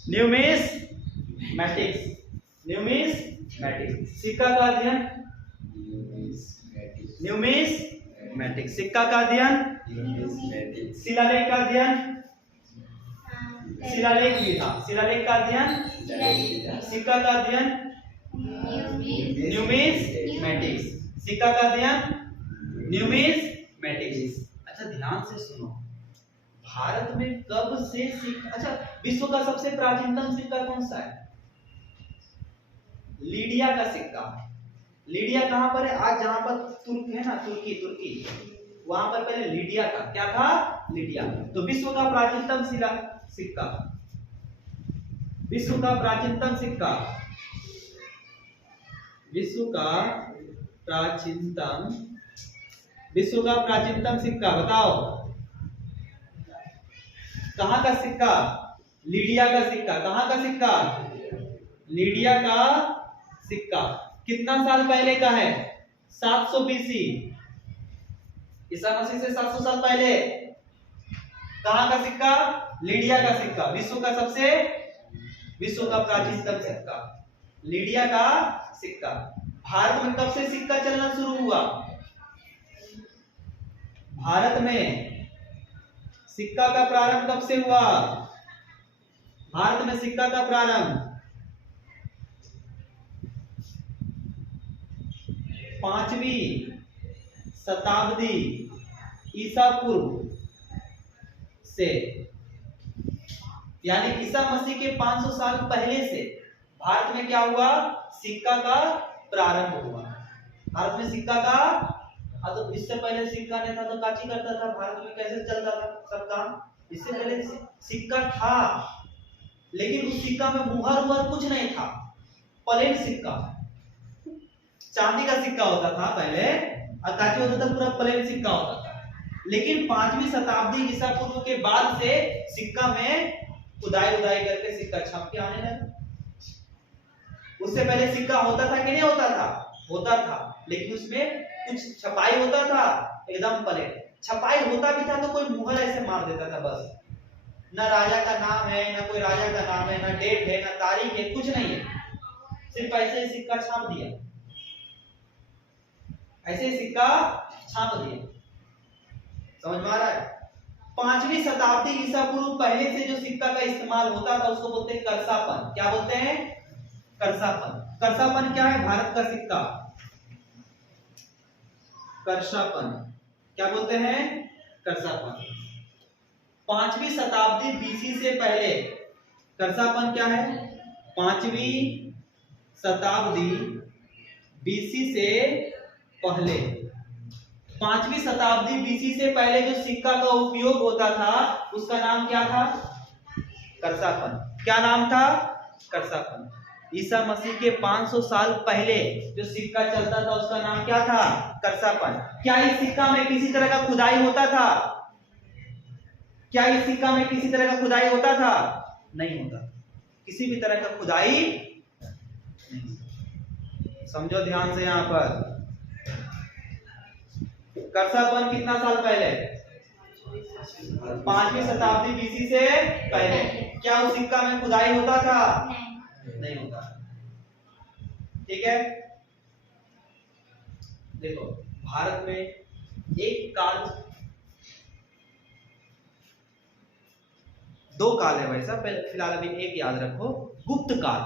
न्यूमिस्मेटिक्स। न्यूमिस्मेटिक्स। सिक्का का अध्ययन न्यूमिस्मेटिक्स। सिक्का का अध्ययन, शिलालेख का अध्ययन, शिलालेख भी था, शिलालेख का अध्ययन, सिक्का का अध्ययन न्यूमिस्मेटिक्स। सिक्का का अध्ययन न्यूमिस्मेटिक्स। अच्छा ध्यान से सुनो, भारत में कब से सिक्का, अच्छा विश्व का सबसे प्राचीनतम सिक्का कौन सा है? लीडिया का सिक्का। लीडिया कहां पर है? आज जहां पर तुर्क है ना, तुर्की, वहां पर पहले लीडिया था। क्या था? लीडिया। तो विश्व का प्राचीनतम सिक्का, विश्व का प्राचीनतम सिक्का, विश्व का प्राचीनतम सिक्का बताओ कहां का सिक्का? लीडिया का सिक्का। कहां का सिक्का? लीडिया का सिक्का। कितना साल पहले का है? 700 बीसी। ईसा मसीह से 700 साल पहले। कहां का सिक्का? लीडिया का सिक्का। विश्व का प्राचीनतम सिक्का, लीडिया का सिक्का। भारत में कब से सिक्का चलना शुरू हुआ? भारत में सिक्का का प्रारंभ कब से हुआ? भारत में सिक्का का प्रारंभ 5वीं शताब्दी ईसा पूर्व से, यानी ईसा मसीह के 500 साल पहले से भारत में क्या हुआ? सिक्का का प्रारंभ हुआ। भारत में सिक्का का, तो इससे पहले सिक्का नहीं था तो काची करता था भारत में? कैसे चलता था सब काम? इससे पहले सिक्का था, लेकिन उस सिक्का में मुहर कुछ नहीं था, प्लेन सिक्का। चांदी का सिक्का होता था पहले, और काची होता था, पूरा प्लेन सिक्का होता था। लेकिन 5वीं शताब्दी ईसा पूर्व के बाद से सिक्का में खुदाई करके सिक्का छाप के आने लगा। उससे पहले सिक्का होता था कि नहीं होता था? होता था, लेकिन उसमें कुछ छपाई होता था, एकदम प्लेन छपाई होता भी था तो कोई मुहर ऐसे मार देता था बस। ना राजा का नाम है, ना कोई राजा का नाम है, ना डेट है, ना तारीख है, कुछ नहीं है, सिर्फ ऐसे ही सिक्का छाप दिया, ऐसे ही सिक्का छाप दिया। समझ में आ रहा है? 5वीं शताब्दी ईसा पूर्व पहले से जो सिक्का का इस्तेमाल होता था उसको बोलते हैं करसापन। क्या बोलते हैं? करसापन। करसापन क्या है? भारत का सिक्का करसापन। क्या बोलते हैं? करसापन। 5वीं शताब्दी बीसी से पहले करसापन क्या है? 5वीं शताब्दी बीसी से पहले, 5वीं शताब्दी बीसी से पहले जो सिक्का का उपयोग होता था उसका नाम क्या था? करसापन। क्या नाम था? करसापन। ईसा मसीह के 500 साल पहले जो सिक्का चलता था उसका नाम क्या था? करसापन। क्या इस सिक्का में किसी तरह का खुदाई होता था? क्या इस सिक्का में किसी तरह का खुदाई होता था? नहीं होता, किसी भी तरह का खुदाई नहीं। समझो ध्यान से यहां पर, करसापन कितना साल पहले? 5वीं शताब्दी बीसी से पहले। क्या उस सिक्का में खुदाई होता था? नहीं होता। ठीक है, देखो भारत में एक काल, दो काल है वैसा, फिलहाल अभी एक याद रखो, गुप्त काल।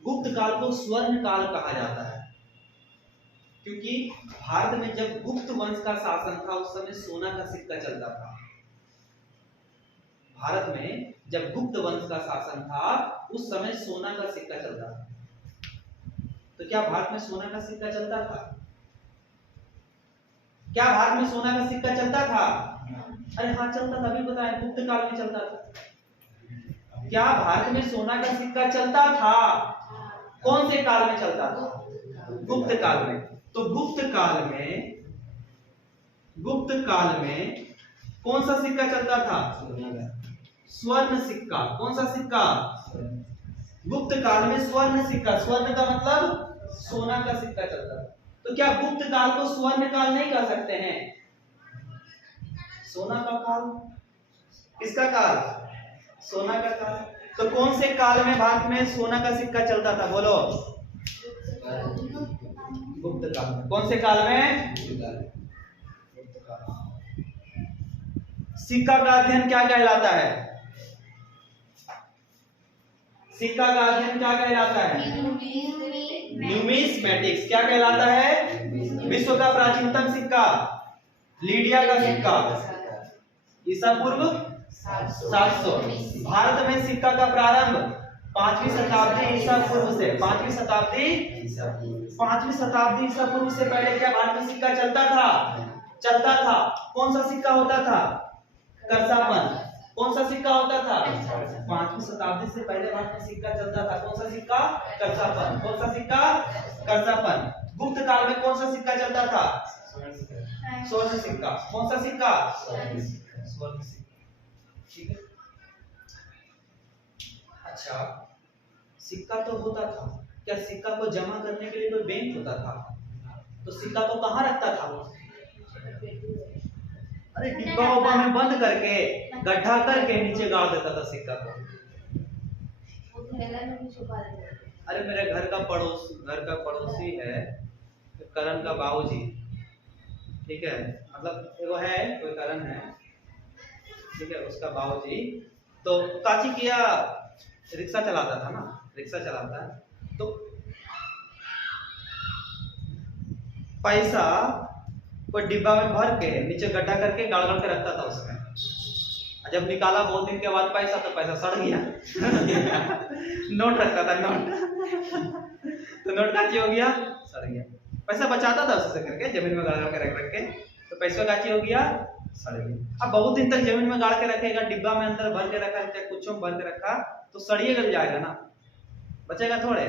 गुप्त काल को स्वर्ण काल कहा जाता है, क्योंकि भारत में जब गुप्त वंश का शासन था उस समय सोना का सिक्का चलता था। भारत में जब गुप्त वंश का शासन था उस समय सोना का सिक्का चलता था। तो क्या भारत में सोना का सिक्का चलता था? क्या भारत में सोना का सिक्का चलता था? अरे हाँ चलता था, अभी बताया गुप्त काल में चलता था। क्या भारत में सोना का सिक्का चलता था? कौन से काल में चलता था? गुप्त काल में। तो गुप्त काल में कौन सा सिक्का चलता था? स्वर्ण सिक्का। कौन सा सिक्का? गुप्त काल में स्वर्ण सिक्का। स्वर्ण का मतलब सोना का सिक्का चलता था। तो क्या गुप्त काल को स्वर्ण काल नहीं कह सकते हैं? सोना का काल। किसका काल? सोना का काल। तो कौन से काल में भारत में सोना का सिक्का चलता था? बोलो। गुप्त काल में। कौन से काल में? सिक्का का अध्ययन क्या कहलाता है? सिक्का का अध्ययन क्या कहलाता है? न्यूमिस्मेटिक्स। क्या कहलाता है? विश्व का प्राचीनतम सिक्का लीडिया का सिक्का, ईसा पूर्व 700। भारत में सिक्का का प्रारंभ 5वीं शताब्दी ईसा पूर्व से। 5वीं शताब्दी ईसा पूर्व से पहले क्या भारत में सिक्का चलता था? कौन सा सिक्का होता था? करसापन। कौन सा सिक्का होता था? 5वीं शताब्दी से पहले भारत में सिक्का चलता था। कौन सा सिक्का? करसापन। कौन सा सिक्का? करसापन। गुप्त काल में कौन सा सिक्का चलता था? स्वर्ण सिक्का। कौन सा सिक्का? स्वर्ण सिक्का। ठीक है। अच्छा, सिक्का तो होता था, क्या सिक्का को जमा करने के लिए कोई बैंक होता था? तो सिक्का को कहाँ रखता था? अरे डिब्बा उब्बा में बंद करके, गड्ढा करके नीचे गाड़ देता था सिक्का को। अरे मेरे घर का पड़ोसी है, करण का बाबूजी, ठीक है, मतलब वो है कोई करण है, ठीक है, उसका बाबूजी तो काची किया, रिक्शा चलाता था ना, रिक्शा चलाता है, तो पैसा कोई डिब्बा में भर के नीचे गड्ढा करके गाड़ गाड़ के रखता था उसमें। जब निकाला बहुत दिन के बाद पैसा, तो पैसा सड़ गया। नोट रखता था, नोट तो नोट काची हो गया, सड़ गया। पैसा बचाता था उससे करके, जमीन में गाड़ के रख के, तो पैसा काची हो गया, सड़ गया। अब बहुत दिन तक जमीन में गाड़ के रखेगा, डिब्बा में अंदर भर के रखा, चाहे कुछ में भर के रखा, तो सड़िए गल जाएगा ना, बचेगा थोड़े।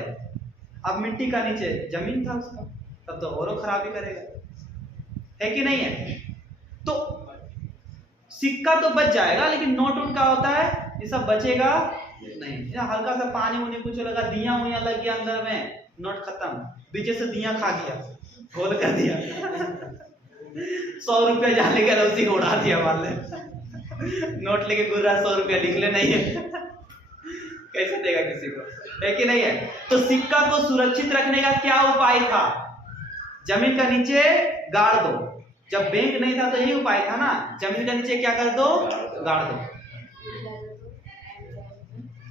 अब मिट्टी का नीचे जमीन था उसका, तब तो और खराबी करेगा, है कि नहीं है? तो सिक्का तो बच जाएगा, लेकिन नोट उनका होता है ये सब बचेगा नहीं। हल्का सा पानी उनी कुछ लगा, दिया उया लग गया अंदर में, नोट खत्म, पीछे से दिया खा गया, खोल कर दिया। 100 रुपया जहाँ लेके उसी को उड़ा दिया वाले। नोट लेके घूर रहा, 100 रुपया निकले नहीं है, कैसे देगा किसी को, है कि नहीं है? तो सिक्का को सुरक्षित रखने का क्या उपाय था? जमीन का नीचे गाड़ दो। जब बैंक नहीं था तो यही उपाय था ना, जमीन का नीचे क्या कर दो, गाड़ दो।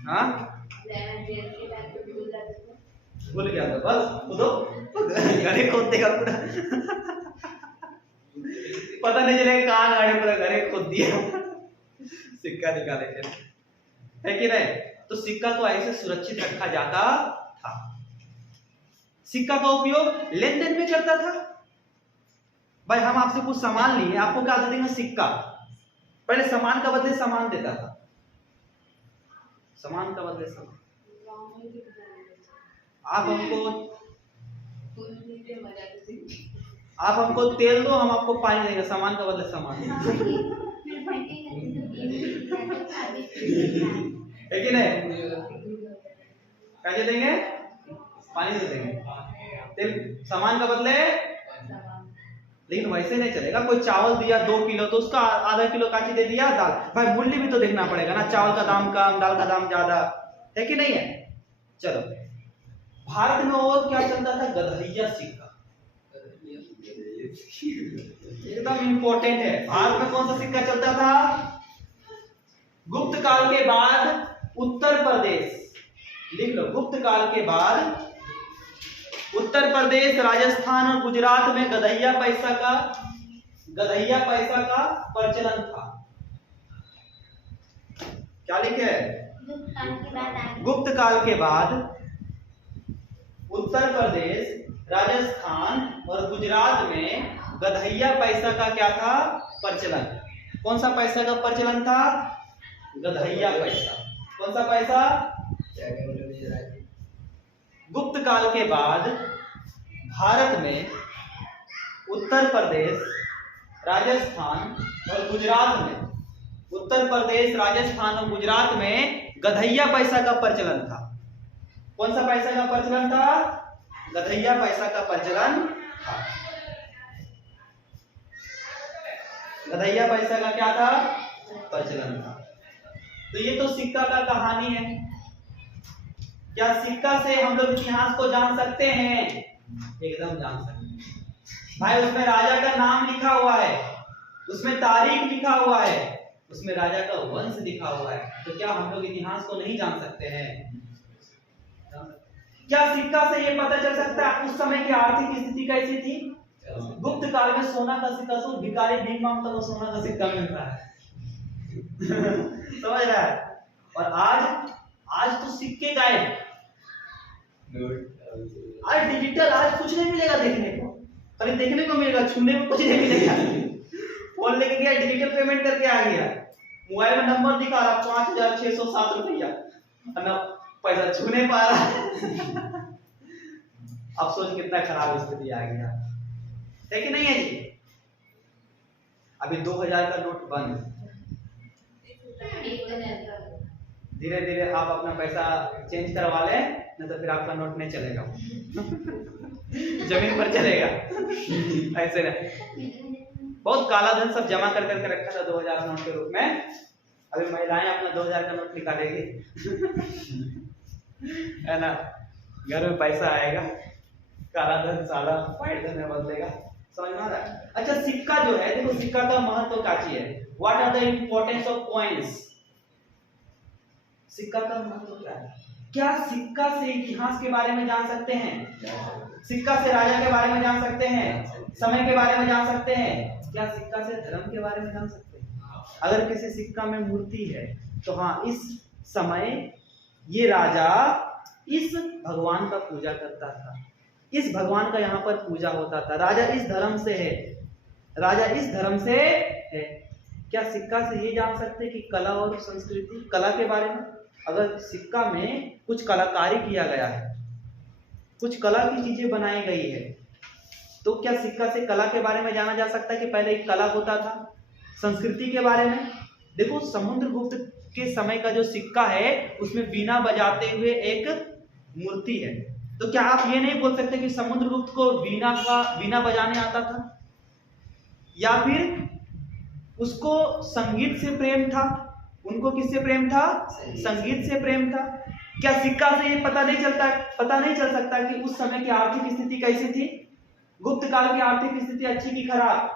हाँ, भूल गया तो बस खुदो, घरे खोद देगा पूरा। पता नहीं चलेगा कहाँ गाड़े, पूरा घरे खोद दिया सिक्का निकाले के, है कि नहीं? तो सिक्का को ऐसे सुरक्षित रखा जाता था। सिक्का का उपयोग लेन देन में करता था। भाई हम आपसे कुछ सामान लिए, आपको क्या दे देंगे? सिक्का। पहले सामान का बदले सामान देता था, सामान का बदले सामान। आप हमको तेल दो, हम आपको पानी देंगे, सामान का बदले सामान। है कि नहीं? कैसे देंगे? पानी दे देंगे, तेल सामान का बदले। लेकिन वैसे नहीं चलेगा। कोई चावल दिया 2 किलो, तो उसका आधा किलो काची दे दिया दाल। भाई मूल्य भी तो देखना पड़ेगा ना, चावल का दाम कम, दाल का दाम ज्यादा, है कि नहीं है? चलो भारत में और क्या चलता था? गधैया सिक्का, एकदम इंपॉर्टेंट है। भारत में कौन सा सिक्का चलता था? गुप्त काल के बाद उत्तर प्रदेश, लिख लो, गुप्त काल के बाद उत्तर प्रदेश, राजस्थान और गुजरात में गधैया पैसा का प्रचलन था। क्या लिखे है? गुप्त काल के बाद उत्तर प्रदेश, राजस्थान और गुजरात में गधैया पैसा का क्या था? प्रचलन। कौन सा पैसा का प्रचलन था? गधैया पैसा। कौन सा पैसा? गुप्त काल के बाद भारत में उत्तर प्रदेश, राजस्थान और गुजरात में, उत्तर प्रदेश, राजस्थान और गुजरात में गधैया पैसा का प्रचलन था। कौन सा पैसा का प्रचलन था? गधैया पैसा का प्रचलन था। गधैया पैसा का क्या था? प्रचलन था। तो ये तो सिक्का का कहानी है। क्या सिक्का से हम लोग इतिहास को जान सकते हैं? एकदम जान सकते हैं भाई। उसमें राजा का नाम लिखा हुआ है, उसमें तारीख लिखा हुआ है, उसमें राजा का वंश लिखा हुआ है। तो क्या हम लोग इतिहास को नहीं जान सकते हैं? क्या सिक्का से ये पता चल सकता है उस समय की आर्थिक स्थिति कैसी थी? गुप्त काल में सोना का सिक्का, तो भिखारी भीख मांगता वो सोना का सिक्का मिल रहा है। समझ रहा है? और आज तो सिक्के गायब, आज डिजिटल, आज कुछ नहीं मिलेगा देखने को, खाली देखने को मिलेगा, छूने को कुछ नहीं मिलेगा। फोन लेके गया, डिजिटल पेमेंट करके आ गया, मोबाइल में नंबर दिखा रहा 5607 रुपया, पैसा छू नहीं पा रहा। अब सोच कितना खराब स्थिति आ गया है कि नहीं है जी? अभी 2000 का नोट बंद। धीरे धीरे आप अपना पैसा चेंज करवा लें, नहीं तो फिर आपका नोट नहीं चलेगा, जमीन पर चलेगा। ऐसे नहीं, बहुत काला धन सब जमा कर करके रखा था 2000 नोट के रूप में। अभी महिलाएं अपना 2000 का नोट निकालेगी, है ना? घर में पैसा आएगा, काला धन साला व्हाइट धन में बदलेगा। समझ में आ रहा है? अच्छा, सिक्का जो है, देखो सिक्का का महत्व क्या चीज है? What are the importance of coins? सिक्का का महत्व क्या है? क्या सिक्का से इतिहास के बारे में जान सकते हैं? सिक्का से राजा के बारे में जान सकते हैं, समय के बारे में जान सकते हैं? क्या सिक्का से धर्म के बारे में जान सकते हैं? अगर किसी सिक्का में मूर्ति है तो हाँ, इस समय ये राजा इस भगवान का पूजा करता था, इस भगवान का यहाँ पर पूजा होता था, राजा इस धर्म से है, राजा इस धर्म से है। क्या सिक्का से ये जान सकते हैं कि कला और संस्कृति, कला के बारे में? अगर सिक्का में कुछ कलाकारी किया गया है, कुछ कला की चीजें बनाई गई है, तो क्या सिक्का से कला के बारे में जाना जा सकता है कि पहले एक कला होता था? संस्कृति के बारे में देखो, समुद्रगुप्त के समय का जो सिक्का है उसमें बीना बजाते हुए एक मूर्ति है। तो क्या आप ये नहीं बोल सकते कि समुद्रगुप्त को बीना बजाने आता था, या फिर उसको संगीत से प्रेम था? उनको किससे प्रेम था? संगीत से प्रेम था। क्या सिक्का से ये पता नहीं चल सकता कि उस समय की आर्थिक स्थिति कैसी थी? गुप्त काल की आर्थिक स्थिति अच्छी की खराब?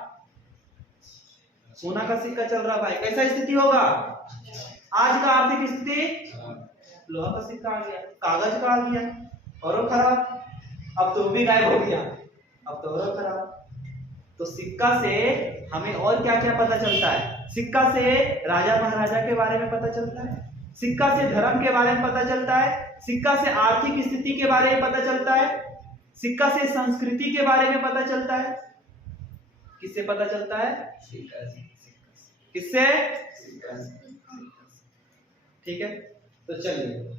सोना का सिक्का चल रहा भाई, कैसा स्थिति होगा? आज का आर्थिक स्थिति लोहा का सिक्का आ गया, कागज का आ गया, और खराब। अब तो भी गायब हो गया, अब तो और खराब। तो सिक्का से हमें और क्या क्या पता चलता है? सिक्का से राजा महाराजा के बारे में पता चलता है, सिक्का से धर्म के बारे में पता चलता है, सिक्का से आर्थिक स्थिति के बारे में पता चलता है, सिक्का से संस्कृति के बारे में पता चलता है। किससे पता चलता है? किससे? ठीक है, तो चलिए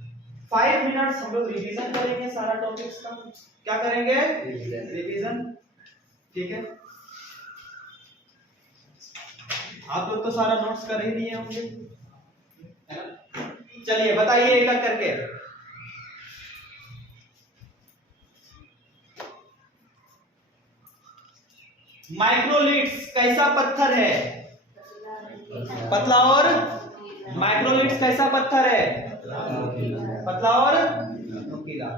5 मिनट्स हम लोग रिवीजन करेंगे सारा टॉपिक्स का। क्या करेंगे? रिवीजन। ठीक है, आप लोग तो सारा नोट्स कर ही लिए होंगे, है ना? चलिए बताइए एक एक करके। माइक्रोलिट्स कैसा पत्थर है? पतला और माइक्रोलिट्स कैसा पत्थर है? पतला और नुकीला।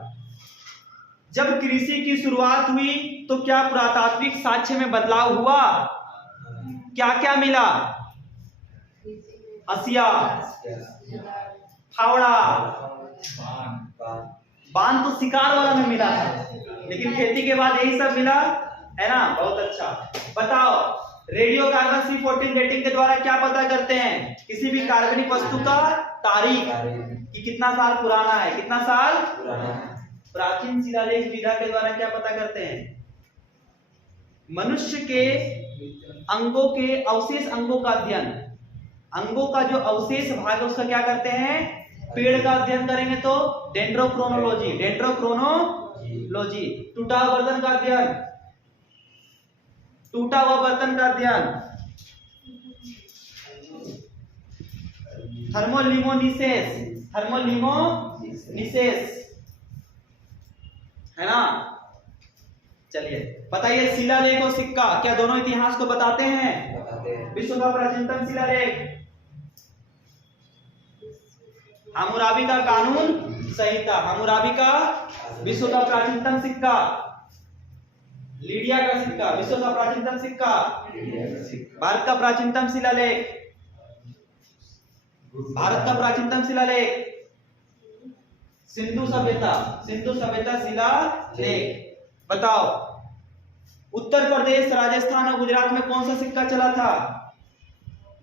जब कृषि की शुरुआत हुई तो क्या पुरातात्विक साक्ष्य में बदलाव हुआ? क्या क्या मिला? हसिया, फावड़ा, बांध तो शिकार वाला में मिला था, लेकिन खेती के बाद यही सब मिला है ना। बहुत अच्छा। बताओ, रेडियो कार्बन C14 डेटिंग के द्वारा क्या पता करते हैं? किसी भी कार्बनिक वस्तु का तारीख कि कितना साल पुराना है, कितना साल पुराना है। प्राचीन शिलालेख विधा के द्वारा क्या पता करते हैं? मनुष्य के अंगों के अवशेष अंगों का अध्ययन, अंगों का जो अवशेष भाग है उसका क्या करते हैं? पेड़ का अध्ययन करेंगे तो डेंड्रोक्रोनोलॉजी, डेंड्रोक्रोनोलॉजी। टूटा हुआ बर्तन का अध्ययन, टूटा हुआ बर्तन का अध्ययन, थर्मोलिमोनिसेस, थर्मोलिमोनिसेस है ना। चलिए बताइए, शिलालेख और सिक्का क्या दोनों इतिहास को बताते हैं? विश्व का प्राचीनतम शिलालेख हम्मुराबी का कानून संहिता, हम्मुराबी का विश्व का प्राचीनतम सिक्का, लीडिया का सिक्का, विश्व का प्राचीनतम सिक्का, भारत का प्राचीनतम शिलालेख, भारत का प्राचीनतम शिलालेख सिंधु सभ्यता, सिंधु सभ्यता शिलालेख। बताओ, उत्तर प्रदेश, राजस्थान और गुजरात में कौन सा सिक्का चला था?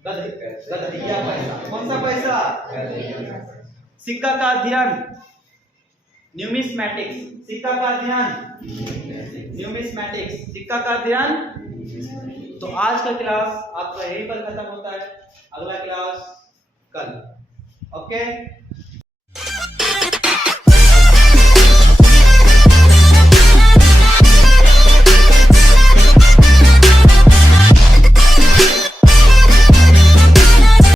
गदहिया पैसा। कौन सा पैसा? सिक्का का अध्ययन न्यूमिस्मैटिक्स, सिक्का का अध्ययन न्यूमिस्मैटिक्स, सिक्का का अध्ययन। तो आज का क्लास आपका यहीं पर खत्म होता है, अगला क्लास कल। ओके।